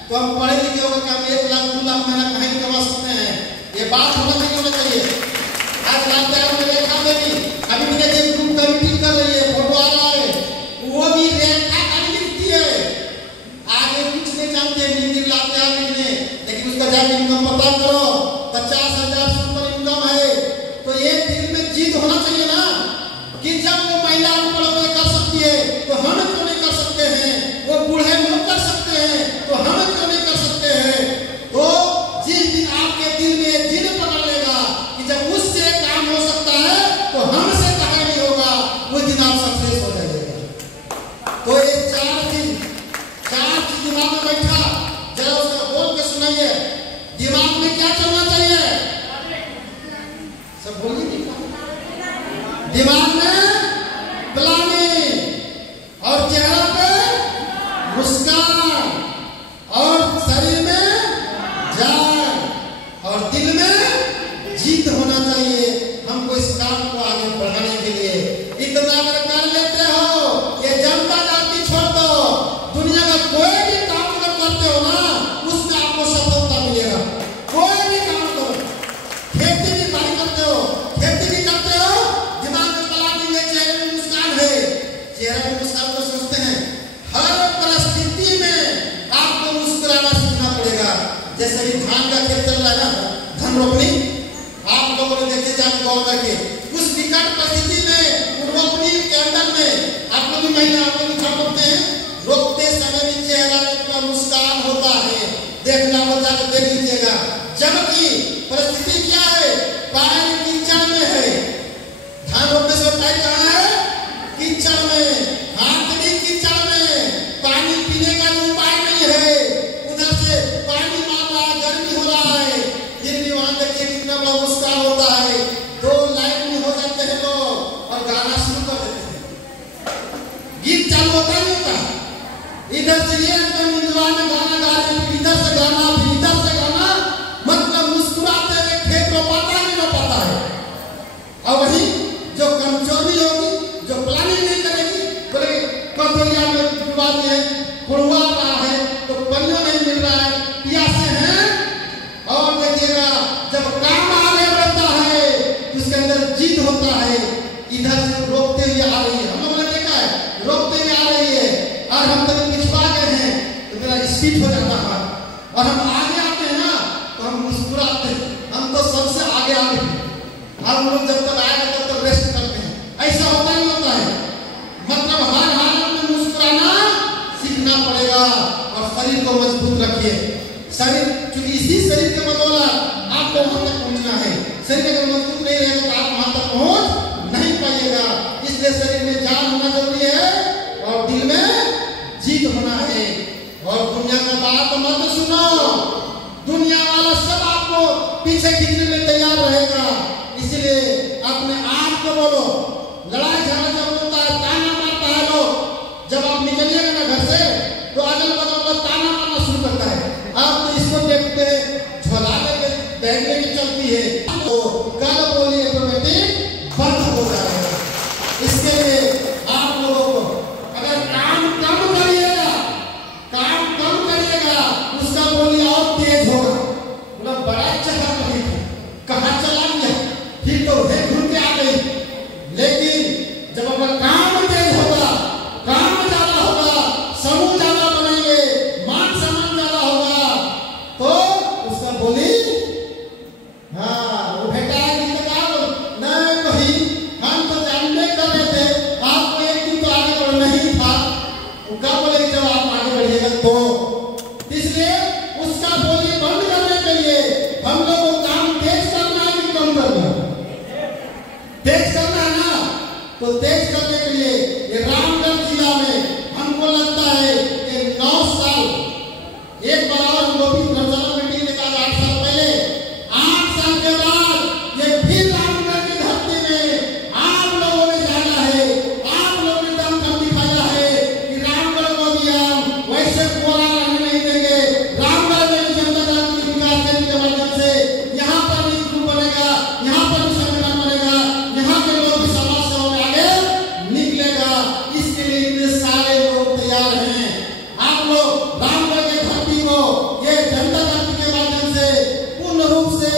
तो हम पढ़े लिखे होकर के हम 1 लाख 2 लाख महीना कहीं कमा सकते हैं। ये बात होना चाहिए। आज लातेहार में रेखा देवी अभी भी देखिए ग्रुप कमिटी कर रही है, फोटो आ रहा है, वो भी रेखा खाली लिखती है, आगे कुछ नहीं जानते हिंदी लातेहार लिखने, लेकिन उसका जाके इनकम पता करो, 50,000 से ऊपर इनकम है। तो ये दिल में जीत होना चाहिए ना, कि जब वो महिला अनपढ़ होकर कर सकती है तो हम क्यों नहीं कर सकते हैं, वो बूढ़े लोग कर सकते हैं तो हम क्यों नहीं कर सकते हैं। तो जिस दिन आपके दिल में जिद पकड़ लेगा कि जब उससे काम हो सकता है तो हमसे कहीं नहीं होगा, उस दिन आप सक्सेस हो जाइएगा। तो ये 4 चीज दिमाग में बैठा, जरा उसका बोल के सुनाइए। दिमाग में क्या चलना चाहिए, सब बोलिए। दिमाग में प्लानिंग, और चेहरा पे मुस्कान, और शरीर में जान, और दिल में जीत होना चाहिए। हमको इस काम को आगे बढ़ाने के लिए इतना अगर कर लेते हो, ये जनता जाति छोड़ दो, दुनिया का कोई भी काम अगर करते हो ना, उसमें आपको सफलता मिलेगा। कोई भी काम करो, खेती भी करते हो, दिमाग में प्लानिंग करके उस विकट परिस्थिति में रोपनी के अंदर में आप लोग भी रोकते समय भी चेहरा में पूरा मुस्कान होता है। देखना होता है, देख लीजिएगा। जबकि परिस्थिति क्या है, पैर कीचड़ में है। धान रोपने से पैर कहाँ है? कीचड़ में। हाथ भी कीचड़ में। पानी पीने का उपाय नहीं है। उधर से पानी मार रहा है, गर्मी हो रहा है। फिर भी वहां देखिए कितना बड़ा मुस्कान होता है। 2 लाइन में हो जाते हैं लोग और गाना शुरू कर देते हैं। गीत चालू होता नहीं होता। इधर से ये एकदम इंजॉय में गाना गा रहे हैं, इधर से गाना, फिर इधर से गाना, मतलब मुस्कुराते हुए खेत में पाता नहीं हो पाता है। और वही जो कमजोरी होगी, जो प्लानिंग नहीं करेगी, बोले कटोरिया में विवाद है, कुड़वा रहा है तो पनियों नहीं मिल रहा है, प्यासे हैं। और देखिएगा जब काम आगे बढ़ता है तो उसके अंदर जीत होता है। इधर से रोकते हुए आ रही है, हम लोगों ने देखा है, रोकते हुए आ रही है और हम तक पिछवा गए हैं तो मेरा स्पीड हो जाता है। और हम आगे आते हैं ना तो हम मुस्कुराते हैं, हम तो सबसे आगे आते हैं। हम लोग जब तक आएगा तब तक रेस्ट करते हैं। ऐसा होता नहीं होता है। मतलब हर हाल में मुस्कुराना सीखना पड़ेगा और शरीर को मजबूत रखिए। शरीर, क्योंकि इसी शरीर के बदौलत आपको वहां तक पहुंचना है। शरीर अगर मजबूत नहीं रहेगा तो आप वहां तक पहुंच नहीं पाइएगा। इसलिए शरीर में जान होना जरूरी है और दिल में जीत होना है। और दुनिया का बात मत सुनो, दुनिया वाला सब आपको पीछे खींचने में तैयार रहेगा। इसलिए अपने आप को बोलो। लड़ाई झगड़ा जब होता है, ताना मारता है लोग, जब आप निकलिएगा ना घर से तो अगल बगल ताना मारना शुरू करता है। आप तो इसको देखते झोला लेके बैठ लेके चलती है तो कल बोली ऑटोमेटिक बंद हो जाएगा। इसके लिए आप लोगों को अगर काम कम करिएगा, उसका बोली और तेज होगा। बोला बड़ा चढ़ा नहीं था, कहाँ चला गया, फिर तो है घूम के आ गई। लेकिन जब अपना काम तेज होगा, काम ज्यादा होगा, समूह ज्यादा बनेंगे, मान सम्मान ज्यादा होगा, तो उसका बोली हाँ वो बेटा नहीं कही। हम तो जानने कर रहे थे आपको एक दिन तो आगे बढ़ना ही था। वो कब बोलेगी जब आप आगे बढ़िएगा तो। इसलिए उसका बोली बंद करने के लिए हम लोग को काम तेज करना है कि कम करना? तेज करना है ना, तो तेज करने के लिए ये रामगढ़ जिला में हमको लगता है कि 9 साल एक बार और गोपी प्रचार मीटिंग में कहा 8 साल पहले, 8 साल के बाद ये फिर रामगढ़ की धरती में आप लोगों ने जाना है, आप लोगों ने दम दिखाया है कि रामगढ़ को भी हम वैसे कोरा रहने नहीं देंगे। रामगढ़ में जनता दल की विकास करने के माध्यम से यहाँ पर भी ग्रुप बनेगा, यहाँ पर भी संगठन बनेगा, यहाँ के लोग भी समाज सेवा में आगे निकलेगा। इसके लिए इतने सारे लोग तैयार हैं। आप लोग रामगढ़ के धरती को ये जनता दल के माध्यम से पूर्ण रूप से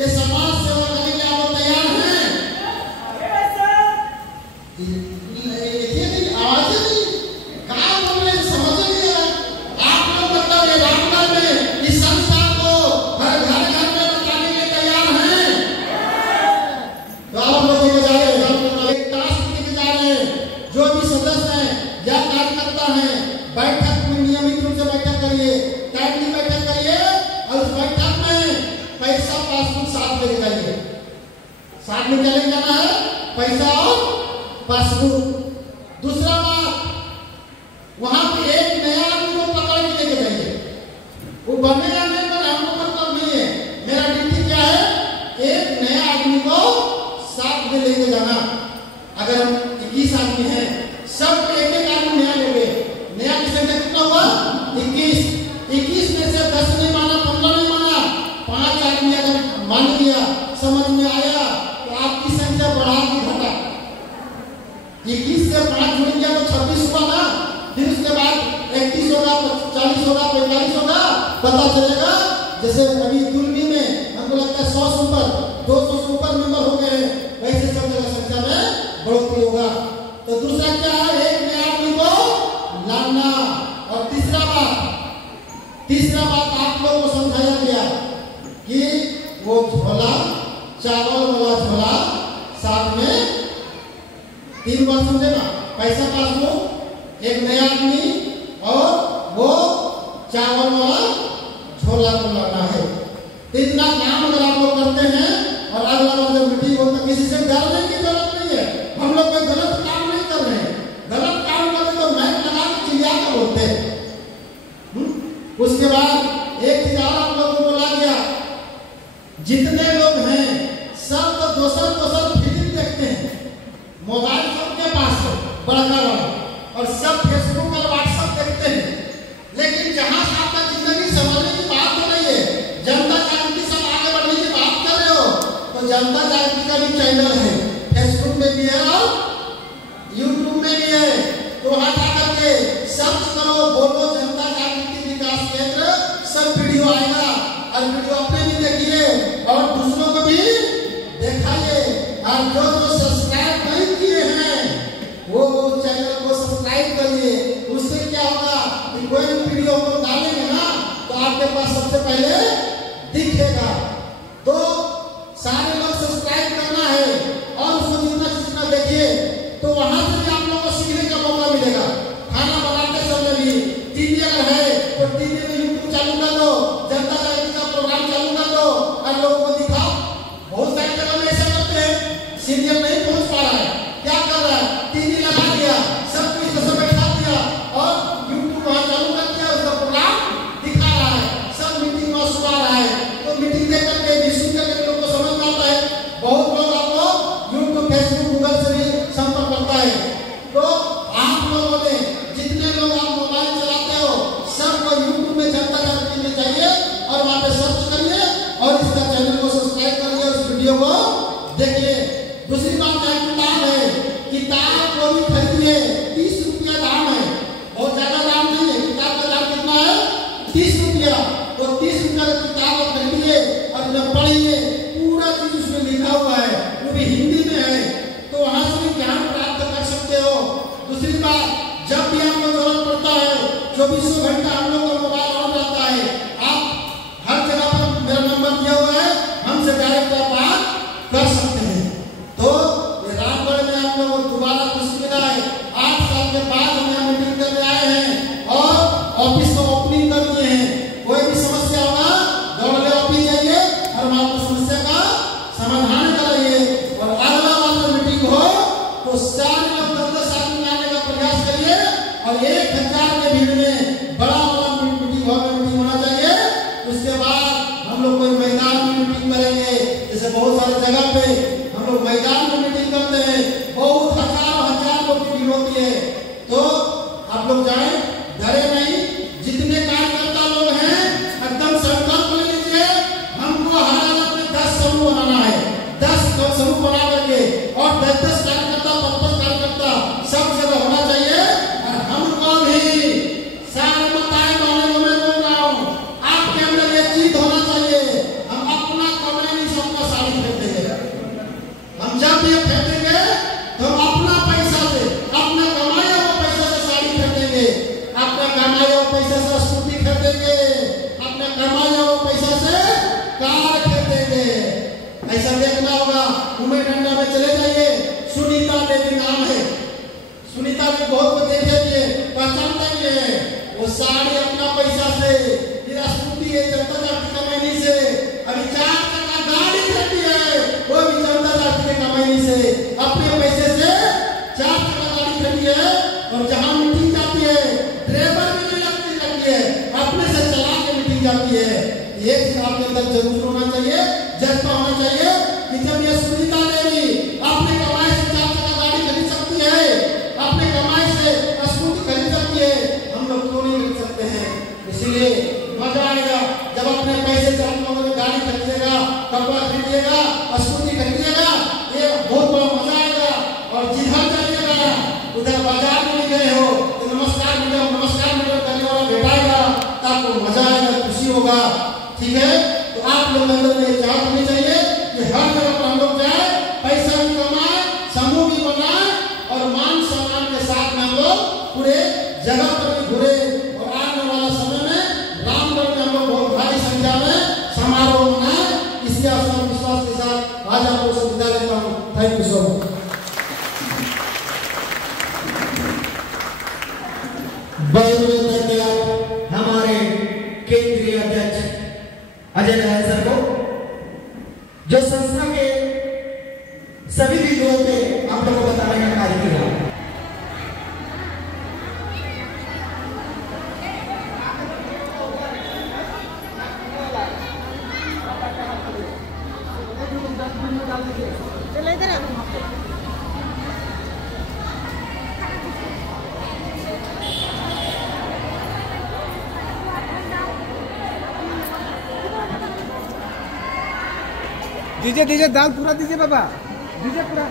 ये समाज सेवा करने के लिए आप तैयार हैं? आवाज नहीं कहा बोल रहे, समझ नहीं आ रहा। आप लोग मतलब ये रामगढ़ में इस संस्था को हर घर घर में बताने के लिए तैयार हैं? तो आप लोग ये जा रहे हैं, एक टास्क लेके जा रहे हैं। जो भी सदस्य हैं या कार्यकर्ता हैं, बैठक में नियमित रूप से बैठक करिए, टाइमली बैठक करिए और उस बैठक में पैसा पासबुक साथ लेके जाइए। साथ में क्या लेके जाना है? पैसा और पासबुक। दूसरा बात, वहां पे एक नया आदमी को पकड़ के लेके जाइए। वो बनेगा नहीं पर हमको मतलब नहीं है। मेरा ड्यूटी क्या है? एक नया आदमी को साथ में लेके जाना। अगर हम 21 आदमी हैं, सब एक एक आदमी नया लेंगे। नया की संख्या कितना हुआ? 21। 21 में से 10 नहीं माना, 15 नहीं माना, 5 आदमी अगर मान लिया, समझ में आया तो आपकी संख्या बढ़ा दी घटा। 21 से 5 जुड़ गया तो 26 हुआ ना। फिर उसके बाद 31 होगा, 40 होगा, 45 होगा, पता चलेगा। जैसे अभी दुलमी में हमको लगता है 100 से ऊपर, 200 से ऊपर मेंबर हो गए हैं, वैसे सब जगह संख्या में बढ़ोतरी होगा। तो दूसरा क्या है? एक नया आदमी को लाना। और तीसरा बात आप लोगों को समझाया गया कि वो झोला, चावल वाला झोला 3 बार समझेगा। पैसा पासबुक, एक नया आदमी और वो चावल वाला छोला को लाना है। इतना काम अगर आप लोग करते हैं और अगला बार जब मीटिंग हो तो किसी से डरने की जरूरत नहीं है। हम लोग कोई गलत काम नहीं कर रहे हैं। गलत काम करते तो मैच लगा के चिड़िया का बोलते हैं। उसके बाद एक चीज और आप लोगों को बोला गया, जितने लोग हैं सब तो दोसर फिल्म देखते हैं, मोबाइल सबके पास है बड़का वाला, और सब फेसबुक और व्हाट्सएप देखते हैं। लेकिन जहां से आपका जिंदगी संभालने की बात हो रही है, जनता जागृति सब आगे बढ़ने की बात कर रहे हो, तो जनता जागृति का भी चैनल है, फेसबुक में भी है और यूट्यूब में भी है। तो वहां जाकर के सर्च करो, बोलो जनता जागृति विकास केंद्र, सब वीडियो आएगा और वीडियो अपने भी देखिए और दूसरों को भी दिखाइए। और जो सब्सक्राइब नहीं किए हैं वो चैनल को सब्सक्राइब करिए। उससे क्या होगा कि कोई भी वीडियो को डालेंगे ना तो आपके पास सबसे पहले दिखेगा। तो सारे लोग सब्सक्राइब करना है और उसको जितना देखिए, तो वहां से भी आप लोगों को सीखने का मौका मिलेगा। खाना बनाते समय भी टीवी अगर है तो टीवी में यूट्यूब चालू कर दो, जनता जागृति का प्रोग्राम चालू कर दो और लोगों को दिखाओ। बहुत सारी जगह में ऐसा करते हैं, सीरियल नहीं पहुंच पा रहा है, क्या कर रहा है, टीवी लगा दिया, सब कुछ सब बैठा दिया और यूट्यूब वहां चालू कर दिया, उसका प्रोग्राम दिखा रहा है, सब मीटिंग में सुना रहा है। तो मीटिंग देख करके भी सुन करके लोग को समझ में आता है। बहुत लोग आपको यूट्यूब, फेसबुक, गूगल से भी संपर्क करता है। तो आप लोगों ने जितने लोग आप मोबाइल चलाते हो सबको यूट्यूब में जनता जागृति में जाइए और वहां पे सर्च करिए और इसका चैनल को सब्सक्राइब करिए और इस वीडियो को देखिए। दूसरी बात है, किताब है, किताब को भी खरीदिए, 30 रुपया दाम है, बहुत ज्यादा दाम नहीं है। किताब का दाम कितना है? 30 रुपया। तो 30 रुपया की किताब आप खरीदिए और जब पढ़िए, पूरा चीज उसमें लिखा हुआ है, वो भी हिंदी में है, तो वहां से भी ज्ञान प्राप्त कर सकते हो। दूसरी बात, जब भी आपको जरूरत पड़ता है 24 घंटा हम लोग का मोबाइल ऑन रहता है, आप हर जगह पर मेरा नंबर दिया हुआ है, हमसे डायरेक्ट आप बात कर सकते हैं। तो रामगढ़ में आप लोग दोबारा खुशी मिला है, 8 साल के बाद हम यहाँ मीटिंग करने आए हैं और ऑफिस को ओपनिंग कर दिए हैं। कोई भी समस्या होगा दौड़े ऑफिस जाइए और वहां पर समस्या का समाधान कराइए। और अगला वाला मीटिंग हो तो सारे लोग 10 आदमी आने का प्रयास करिए और 1000 के भीड़ में बड़ा वाला मीटिंग हॉल में मीटिंग होना चाहिए। उसके बाद हम लोग कोई मैदान में मीटिंग करेंगे, जैसे बहुत सारे जगह पे हम लोग मैदान में मीटिंग करते हैं, बहुत हजार लोग की भीड़ होती है। तो आप लोग जाएं, डरे नहीं। जितने कार्यकर्ता लोग हैं एकदम संकल्प ले लीजिए, हमको हर हालत में 10 समूह बनाना है, 10 समूह बना करके और 10 कार्यकर्ता, 55 कार्यकर्ता सब जगह होना चाहिए। और हमको भी सारे बताए माने को मैं बोल रहा हूँ, आपके अंदर ये चीज होना चाहिए, हम अपना कमरे में सबका साड़ी खरीदेंगे। हम जब भी खरीदेंगे तो हम अपना पैसा से, अपना कमाया हुआ पैसा से साड़ी खरीदेंगे, अपना कमाया हुआ पैसा से स्कूटी खरीदेंगे, अपना कमाया हुआ पैसा से कार खरीदेंगे। ऐसा देखना होगा। उमेर डंडा में चले जाइए, सुनीता देवी नाम है, सुनीता जी बहुत को देखे लिए पहचानते भी है। वो साड़ी अपना पैसा से, फिर स्कूटी है जनता जागृति कमाई से, अभी 4 चक्का गाड़ी खरीदी है वो भी जनता जागृति कमाई से, अपने पैसे से 4 चक्का गाड़ी खरीदी है। और जहां मीटिंग जाती है ड्राइवर भी नहीं लगती है, अपने से चला के मीटिंग जाती है। एक चीज आपके अंदर जरूर होना चाहिए, जज्बा होना चाहिए कि जब ये सुनीता देवी अपने कमाई से 4 चक्का गाड़ी खरीद सकती है, अपने कमाई से स्कूटी खरीद सकती है, हम लोग क्यों नहीं खरीद सकते हैं? इसलिए मजा आएगा जब अपने पैसे से हम लोग गाड़ी खरीदेगा, कपड़ा खरीदिएगा, स्कूटी खरीदिएगा, ये बहुत बड़ा मजा आएगा। और जिधर जाइएगा उधर बाजार में गए हो तो नमस्कार मैडम करने वाला बैठाएगा, तो आपको मजा आएगा, खुशी होगा। ठीक है, तो आप लोग अंदर में चाहत होनी चाहिए कि हर जगह पर हम लोग जाए, पैसा भी कमाए, समूह भी बनाए और मान सम्मान के साथ में हम लोग पूरे जगह पर भी घूरे। और आने वाला समय में रामगढ़ में हम लोग बहुत भारी संख्या में समारोह मनाए। इसके आसान विश्वास के साथ आज आपको विदा लेता हूँ। Thank you so much. विषयों पे आप लोगों को बताने का कार्य किया। दीजिए दीजिए दाल पूरा दीजिए बाबा, दीजिए पूरा,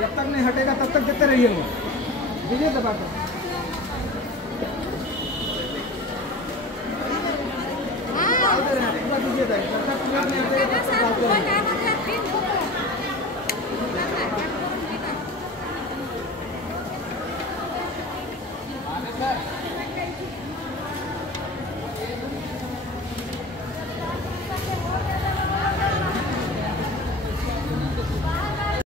जब तक नहीं हटेगा तब तक देते रहिए। दीजिए दबा के पूरा दीजिए, पूरा नहीं हटेगा तब तक डालते रहिए।